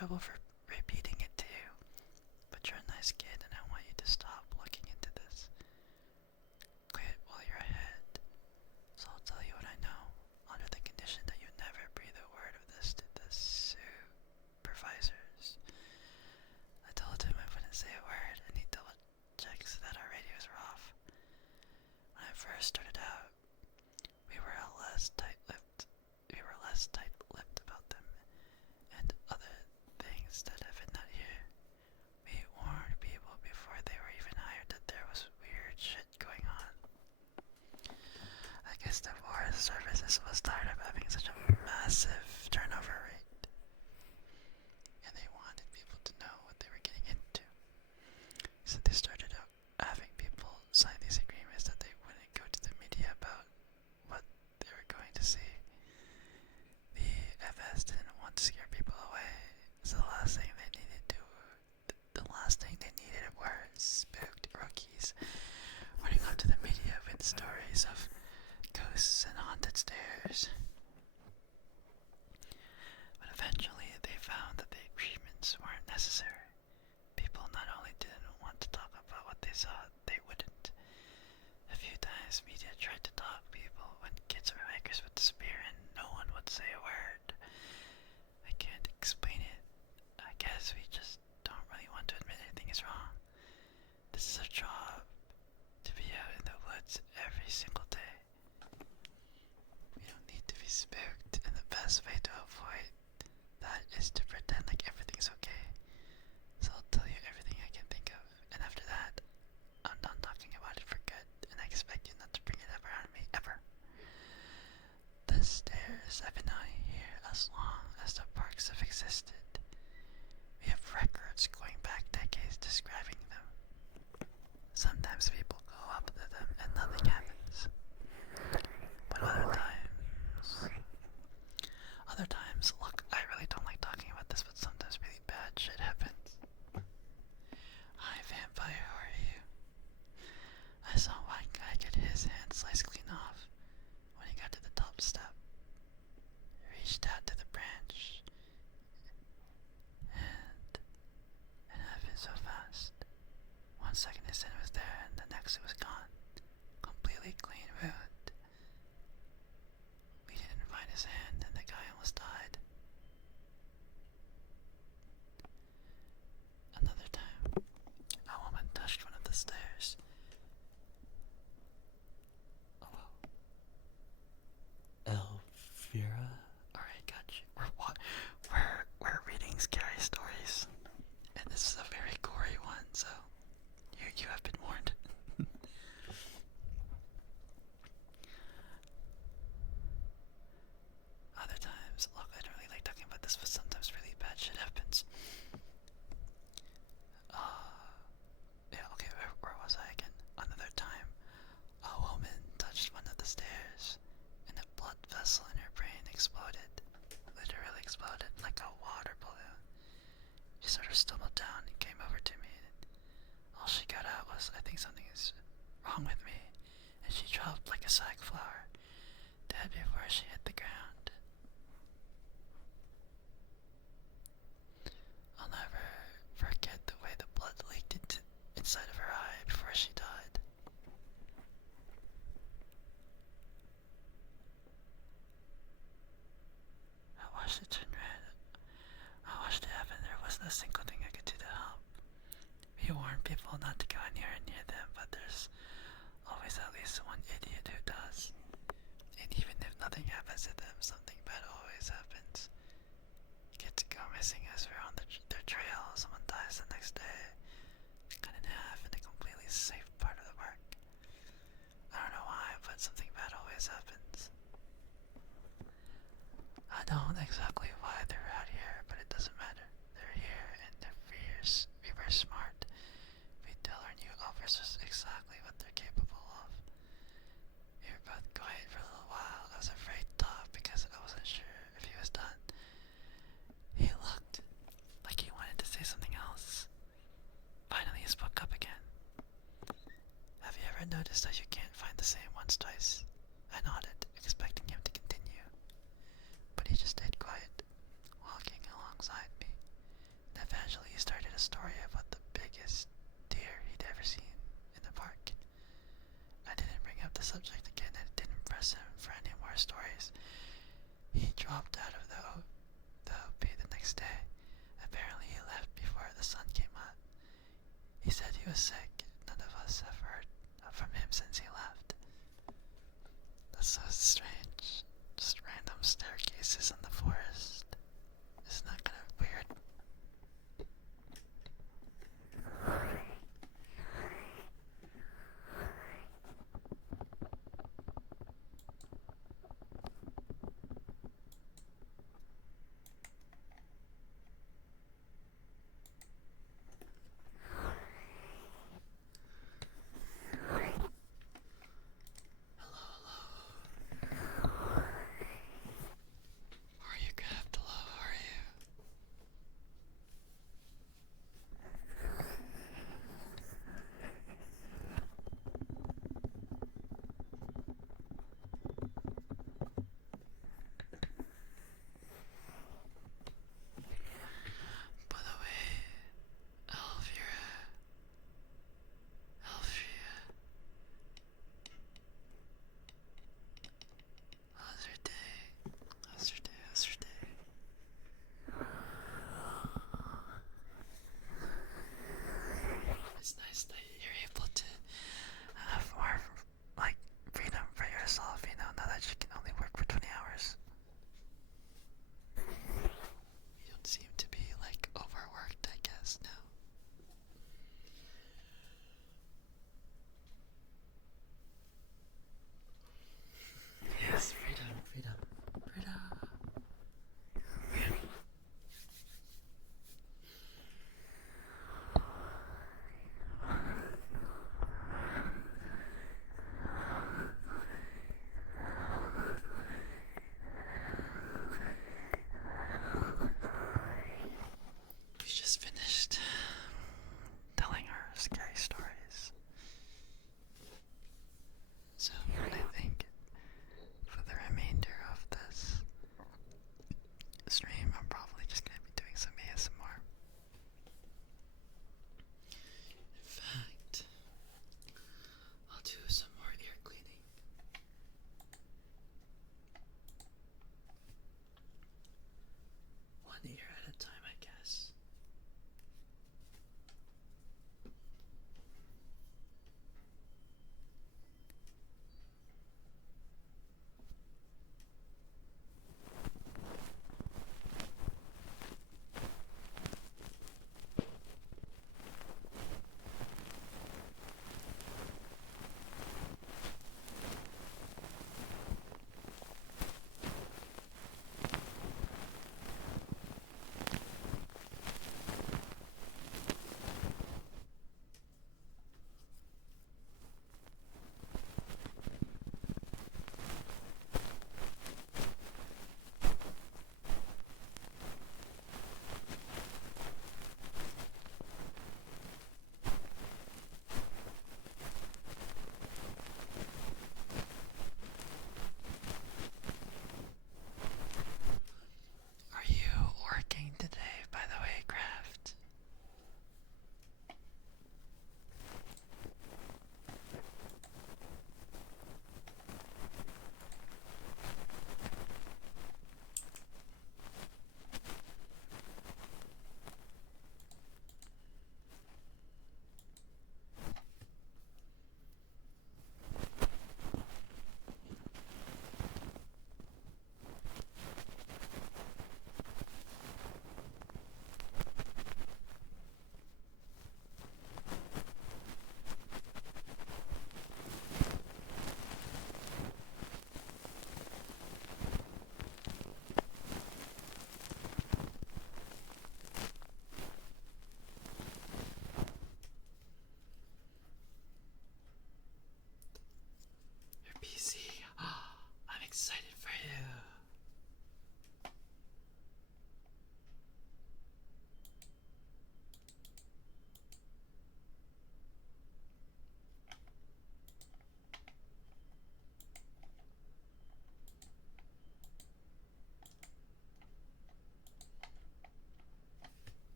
trouble for repeating it to you, but you're a nice kid and I want you to stop looking into this. Quit while you're ahead. So I'll tell you what I know, under the condition that you never breathe a word of this to the supervisors. I told him I wouldn't say a word, and he double checks that our radios were off. When I first started out, we were less tight-lipped. About them, and other things that I did not hear. We warned people before they were even hired that there was weird shit going on. I guess the Forest Services was tired of having such a massive turnover rate, and they wanted people to know what they were getting into. So they started out having people sign these agreements that they wouldn't go to the media about what they were going to see. The FS didn't want to scare people away, so the last thing they needed were spooked rookies running up to the media with stories of ghosts and haunted stairs. But eventually they found that the agreements weren't necessary. People not only didn't want to talk about what they saw, they wouldn't. A few times media tried to talk people when kids or hikers would disappear and no one would say a word. I can't explain it. I guess we just don't really want to admit anything is wrong. This is our job, to be out in the woods every single day. We don't need to be spooked, and the best way to avoid that is to pretend like everything's okay. So I'll tell you everything I can think of, and after that, I'm done talking about it for good, and I expect you not to bring it up around me, ever. The stairs have been out here as long as the parks have existed. We have records going back decades describing them. Sometimes people go up to them and nothing happens. But other times, look, I really don't like talking about this, but sometimes really bad shit happens. Hi, vampire, how are you? I saw one guy get his hand sliced clean off when he got to the top step. He reached out to the branch, and it happened so fast. 1 second his hand was there, and the next it was gone. Completely clean wound. We didn't find his hand, and the guy almost died. Another time, a woman touched one of the stairs. Oh wow. Elvira? Alright, got you. We're reading scary stories. And this is a very gory one, so you have been warned. Other times, look, I don't really like talking about this, but sometimes really bad shit happens. Yeah, okay, where was I again? Another time, a woman touched one of the stairs, and a blood vessel in her brain exploded. Literally exploded, like a water balloon. She sort of stumbled down and came over to me, and all she got out was, I think something is wrong with me, and she dropped like a sack flower, dead before she hit the ground. I'll never forget the way the blood leaked inside of her eye before she died. I watched it turn red. I watched it happen. There wasn't a single thing I could do to help. We warn people not to go anywhere near them, but there's always at least one idiot who does. And even if nothing happens to them, something bad always happens. Kids go missing as we're on their trail. Someone dies the next day, cut in half in a completely safe part of the park. I don't know why, but something bad always happens. I don't exactly why they're out here, but it doesn't matter. They're here, and if we were smart, we'd tell our new officers exactly what they're capable of. We were both quiet for a little while. I was afraid to talk because I wasn't sure if he was done. He looked like he wanted to say something else. Finally, he spoke up again. Have you ever noticed that you can't find the same once twice? I nodded, expecting him to continue. But he just stayed quiet, walking alongside me. eventually he started a story about the biggest deer he'd ever seen in the park. I didn't bring up the subject again and it didn't press him for any more stories. He dropped out of the OP the next day. Apparently he left before the sun came up. He said he was sick. None of us have heard from him since he left. That's so strange. Just random staircases in the forest. Isn't that kind of weird?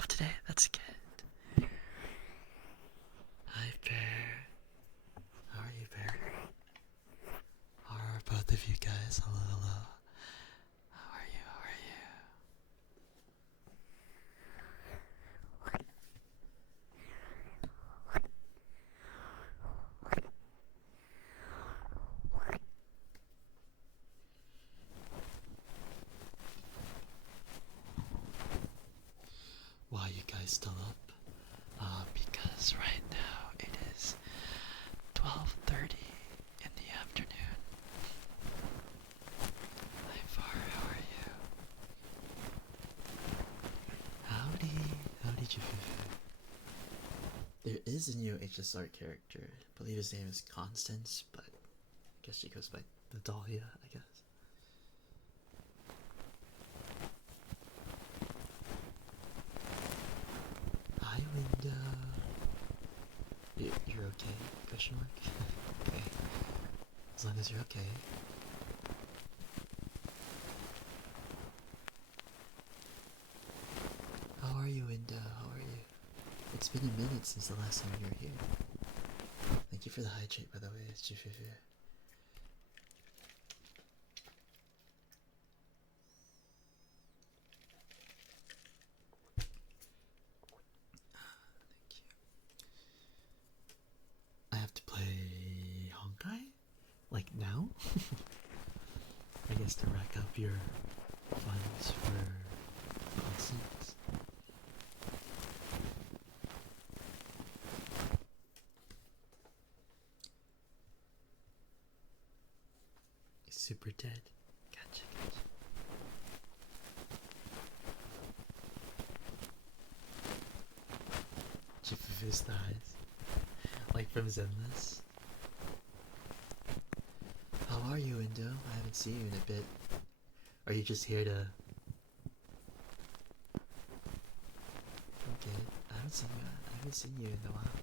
off today? That's good. Hi, Bear. How are you, Bear? How are both of you guys? Hello, hello. How are you? How are you? Why are you guys still up? Because right now it is 12:30 in the afternoon. Hi, Far. How are you? Howdy. Howdy, Jufufu. There is a new HSR character. I believe his name is Constance, but I guess she goes by Natalia, I guess. Hi, Linda. You're okay? Question mark? Okay. As long as you're okay. How are you, Linda? How are you? It's been a minute since the last time you were here. Thank you for the hydrate, by the way. It's Jufufu. Thank you. I have to play Honkai? Like now? I guess to rack up your funds for nonsense. Super dead. Gotcha, gotcha. Jifufu's thighs. Like from Zenless. How are you, Indo? I haven't seen you in a bit. Are you just here to... Okay, I haven't seen you in a while.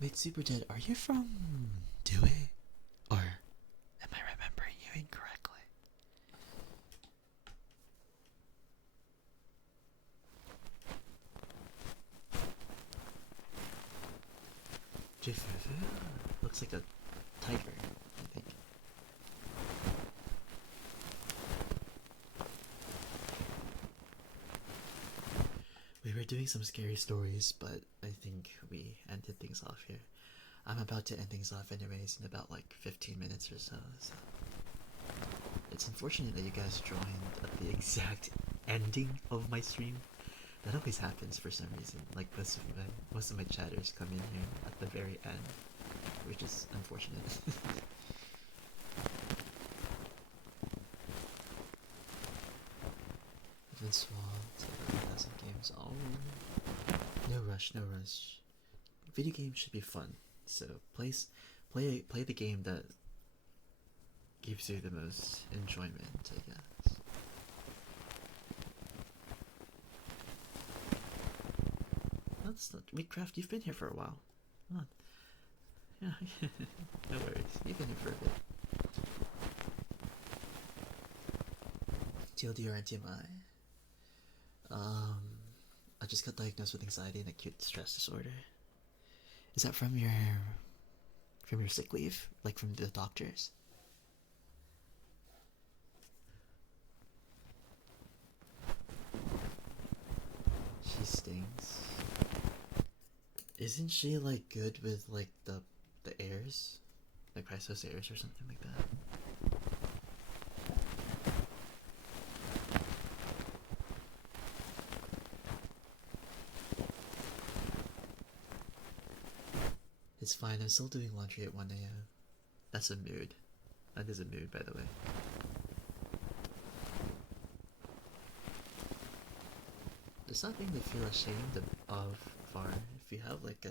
Wait, Super Dead, are you from Dewey? Or am I remembering you incorrectly? Jifufu looks like a tiger, I think. We were doing some scary stories, but I think we ended things off here. I'm about to end things off anyways in about like 15 minutes or so. It's unfortunate that you guys joined at the exact ending of my stream. That always happens for some reason. Like most of my chatters come in here at the very end, which is unfortunate. I've been swamped. I've had some games. Oh, no rush, no rush. Video games should be fun. So play the game that gives you the most enjoyment, I guess. That's not Wheatcraft. You've been here for a while. Come on. Yeah, no worries. You've been here for a bit. TLDR and TMI. I just got diagnosed with anxiety and acute stress disorder. Is that from your sick leave? Like from the doctors? She stings. Isn't she like good with like the airs? Like Priceless airs or something like that? It's fine, I'm still doing laundry at 1 AM. That's a mood. That is a mood, by the way. There's nothing to feel ashamed of, Far. If you have like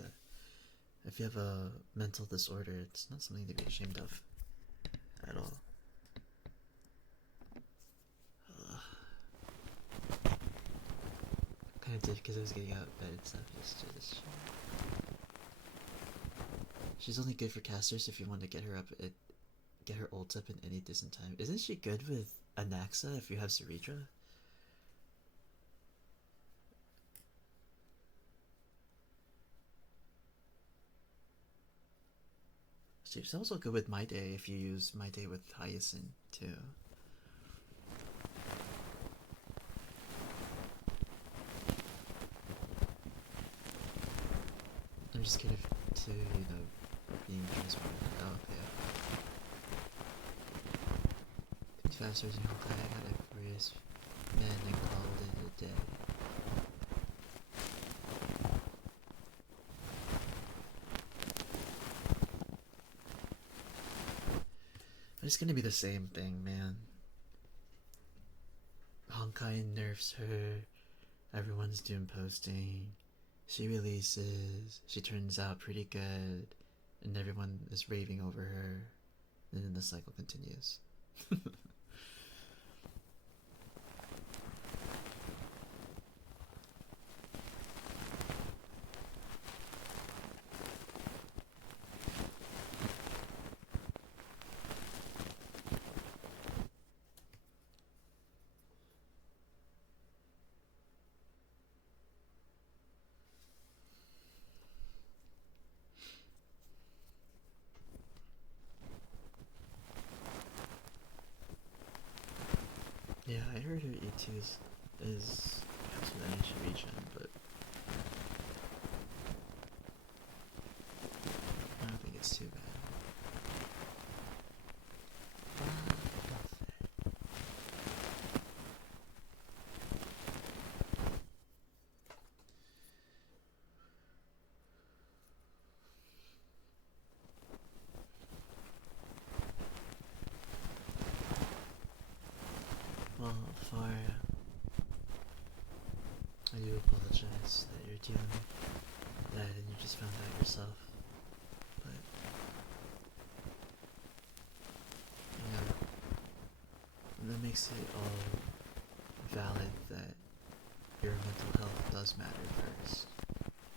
if you have a mental disorder, it's not something to be ashamed of at all. Kind of did because I was getting out of bed and stuff. Just she's only good for casters if you want to get her get her ults up in any distant time. Isn't she good with Anaxa if you have Ceretra? It's also good with My Day if you use My Day with Hyacinth too. I'm just kidding to, being transparent. Oh, okay. 25 stars in Hawkeye, I got it for his men and called it a day. It's gonna be the same thing, man. Honkai nerfs her, everyone's doing posting, she releases, she turns out pretty good, and everyone is raving over her, and then the cycle continues. Yeah, I heard her E2 is helps with energy regen, but I don't think it's too bad. Well, Faria, I do apologize that you're dealing with that and you just found out yourself. But, that makes it all valid that your mental health does matter first.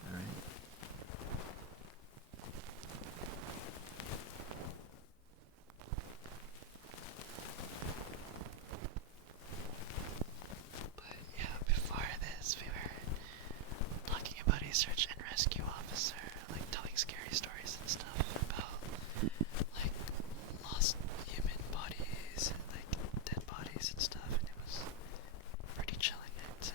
Alright? But yeah, before this, we were talking about a search and rescue officer, like telling scary stories and stuff about like lost human bodies and like dead bodies and stuff, and it was pretty chilling, I'd say.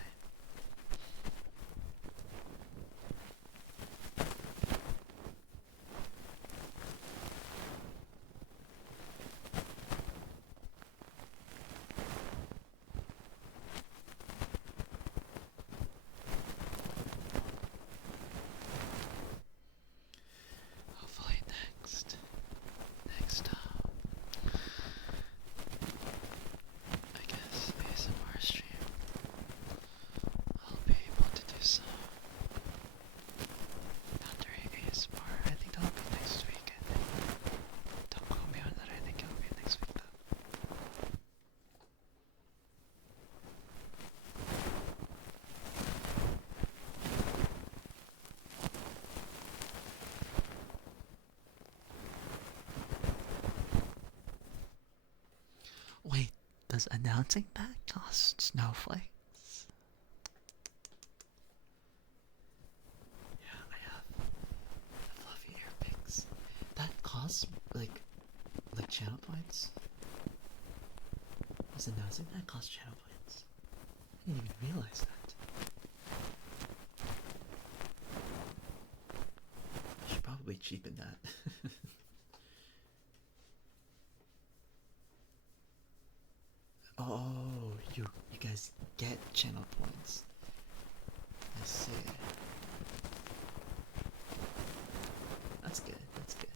Hopefully next I guess ASMR stream, I'll be able to do some Thundering ASMR. I think that'll be next week, I think. Don't quote me on that, I think it'll be next week though. Wait, does announcing that cost snowflakes? Yeah, I have fluffy ear pics. That costs, like channel points? Is announcing that costs channel points? I didn't even realize that. I should probably cheapen that. Oh, you guys get channel points. I see. That's good, that's good.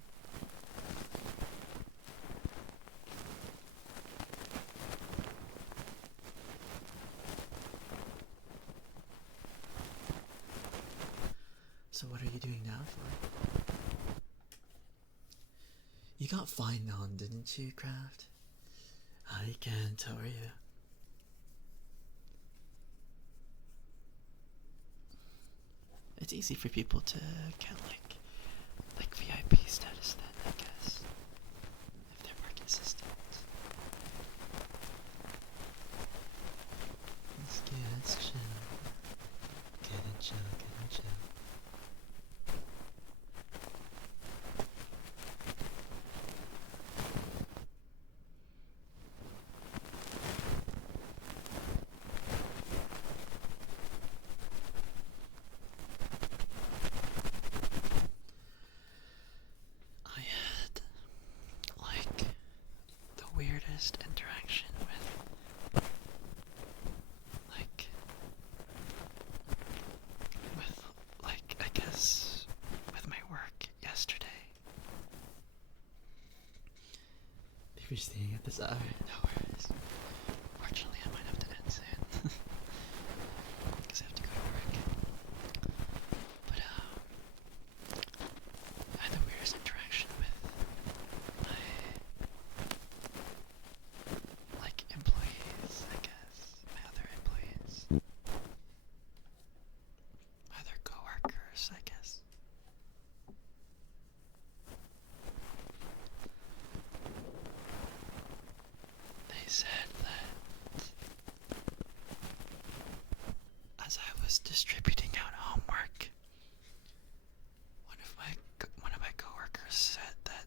So what are you doing now for? You got fine on, didn't you, Craft? I can't, how are you? It's easy for people to get like VIP status then, I guess. If they're more consistent. Let's chill. Get and chill, get and chill. weirdest interaction like, I guess, with my work yesterday. If you're staying at this hour. No worries. Fortunately, I might have to end soon. Because I have to go to work. But, I had the weirdest interaction with my, employees, I guess. My other employees. My other coworkers, I guess. They said that as I was distributing out homework, one of my coworkers said that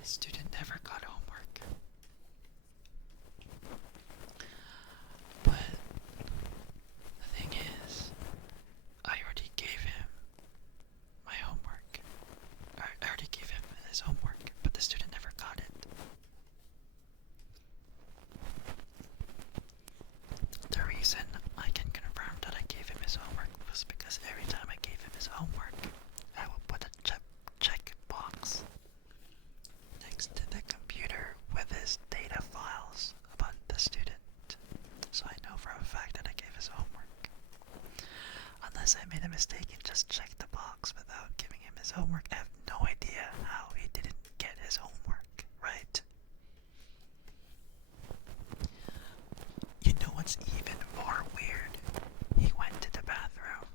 the student never got homework. But the thing is, I already gave him my homework. I already gave him his homework, but the student never got it. The reason I can confirm that I gave him his homework was because every time I gave him his homework, I would put a check box next to the computer with his data files about the student. So I know for a fact that I gave his homework. Unless I made a mistake and just checked the box without giving him his homework, I have no idea how he didn't get his homework, right? You know what's even more weird? He went to the bathroom.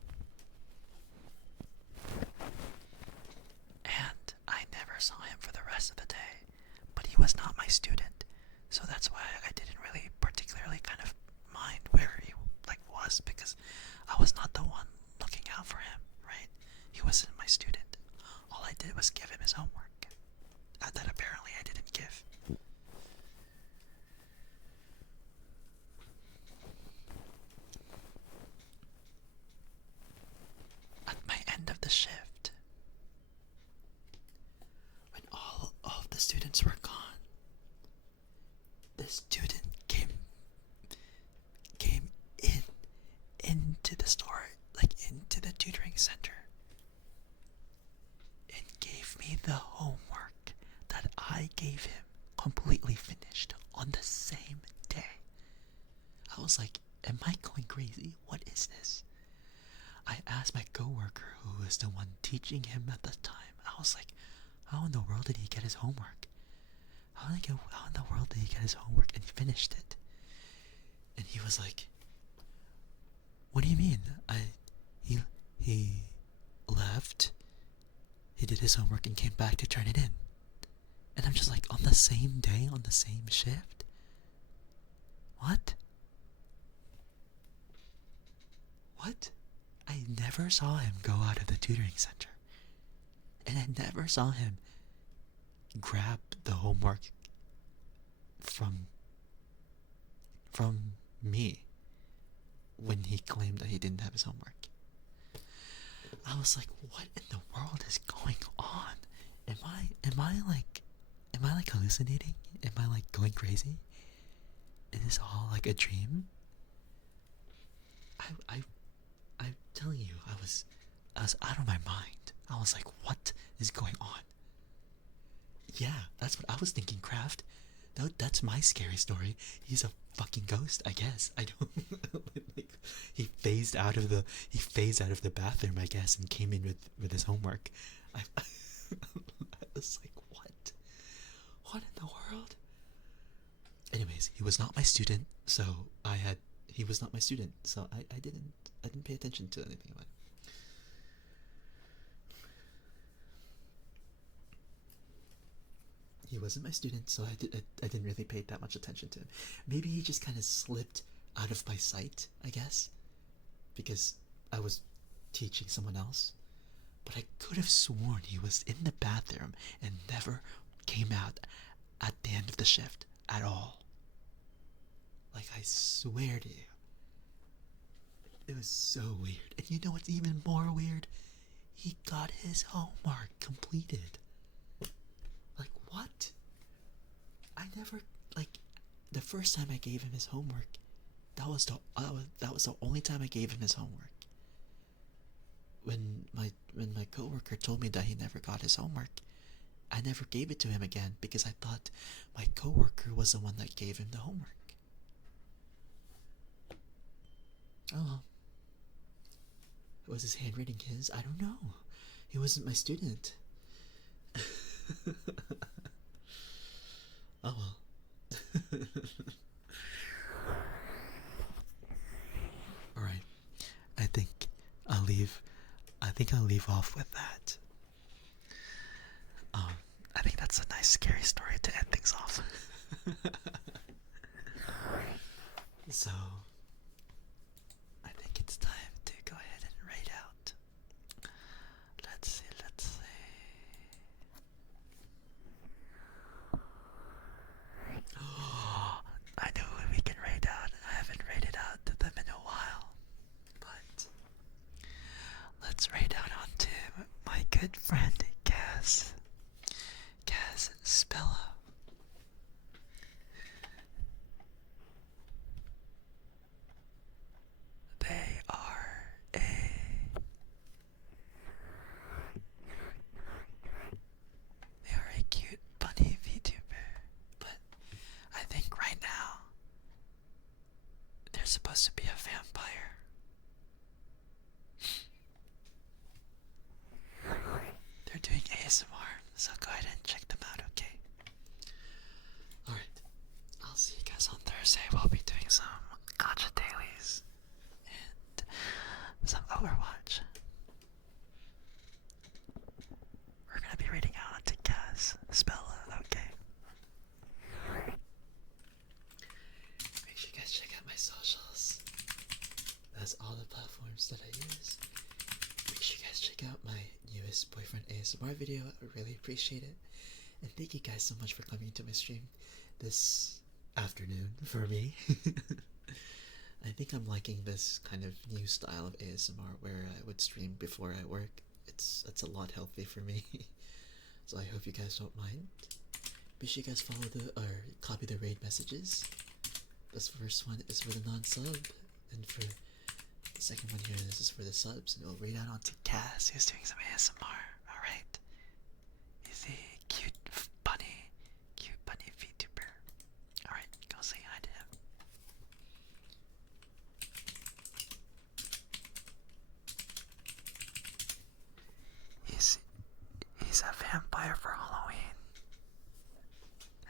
And I never saw him for the rest of the day. But he was not my student. So that's why I didn't really particularly kind of mind where he was, because I was not the one looking out for him, right? He wasn't my student. All I did was give him his homework. That apparently I didn't give. At my end of the shift, when all of the students were gone, the student came into the store, into the tutoring center, and gave me the homework that I gave him completely finished on the same day. I was like, am I going crazy? What is this? I asked my coworker, who was the one teaching him at the time, I was like, how in the world did he get his homework? How in the world did he get his homework? And he finished it. And he was like, what do you mean? He left, he did his homework and came back to turn it in. And I'm just like, on the same day, on the same shift? What? What? I never saw him go out of the tutoring center. And I never saw him grab the homework from me when he claimed that he didn't have his homework. I was like, what in the world is going on? Am I hallucinating? Am I going crazy? Is this all a dream? I'm telling you, I was out of my mind. I was like, what is going on? Yeah, that's what I was thinking, Kraft. That's my scary story. He's a fucking ghost, I guess. I don't he phased out of the bathroom, I guess, and came in with his homework. I was like, what? What in the world? Anyways, he was not my student, so he was not my student, so I didn't pay attention to anything about it. He wasn't my student, so I didn't really pay that much attention to him. Maybe he just kind of slipped out of my sight, I guess, because I was teaching someone else. But I could have sworn he was in the bathroom and never came out at the end of the shift at all. I swear to you. It was so weird. And you know what's even more weird? He got his homework completed. What? I never, like, the first time I gave him his homework, that was the only time I gave him his homework. When my coworker told me that he never got his homework, I never gave it to him again because I thought my coworker was the one that gave him the homework. Oh, was his handwriting his? I don't know. He wasn't my student. Oh well. All right. I think I'll leave off with that. I think that's a nice scary story to end things off. So, I think it's time to go ahead and rate out. Let's see. I know who we can rate out. I haven't rated out to them in a while. But let's rate out onto my good friend Kaz Spella. They are a cute bunny VTuber, but I think right now they're supposed to be a vampire. They're doing ASMR, so go ahead and check them out, okay? alright. I'll see you guys on Thursday. We'll be doing some gacha dailies and some Overwatch. We're gonna be reading out to Kaz Spella, okay? Make sure you guys check out my socials. That's all the platforms that I use. Make sure you guys check out my newest boyfriend ASMR video. I really appreciate it. And thank you guys so much for coming to my stream this afternoon for me. I think I'm liking this kind of new style of ASMR where I would stream before I work. It's a lot healthy for me. So I hope you guys don't mind. Be sure you guys follow or copy the raid messages. This first one is for the non-sub, and for the second one here, this is for the subs, and it'll read out onto Kaz, who's doing some ASMR, alright? He's a cute bunny VTuber. Alright, go say hi to him. He's a vampire for Halloween.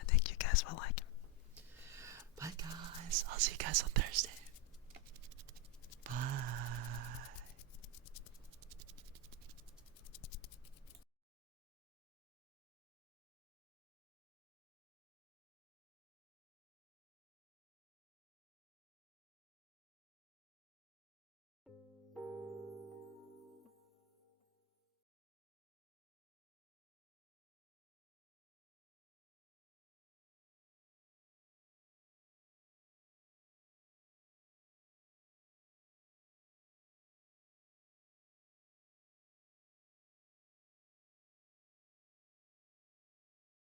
I think you guys will like him. Bye guys, I'll see you guys on Thursday.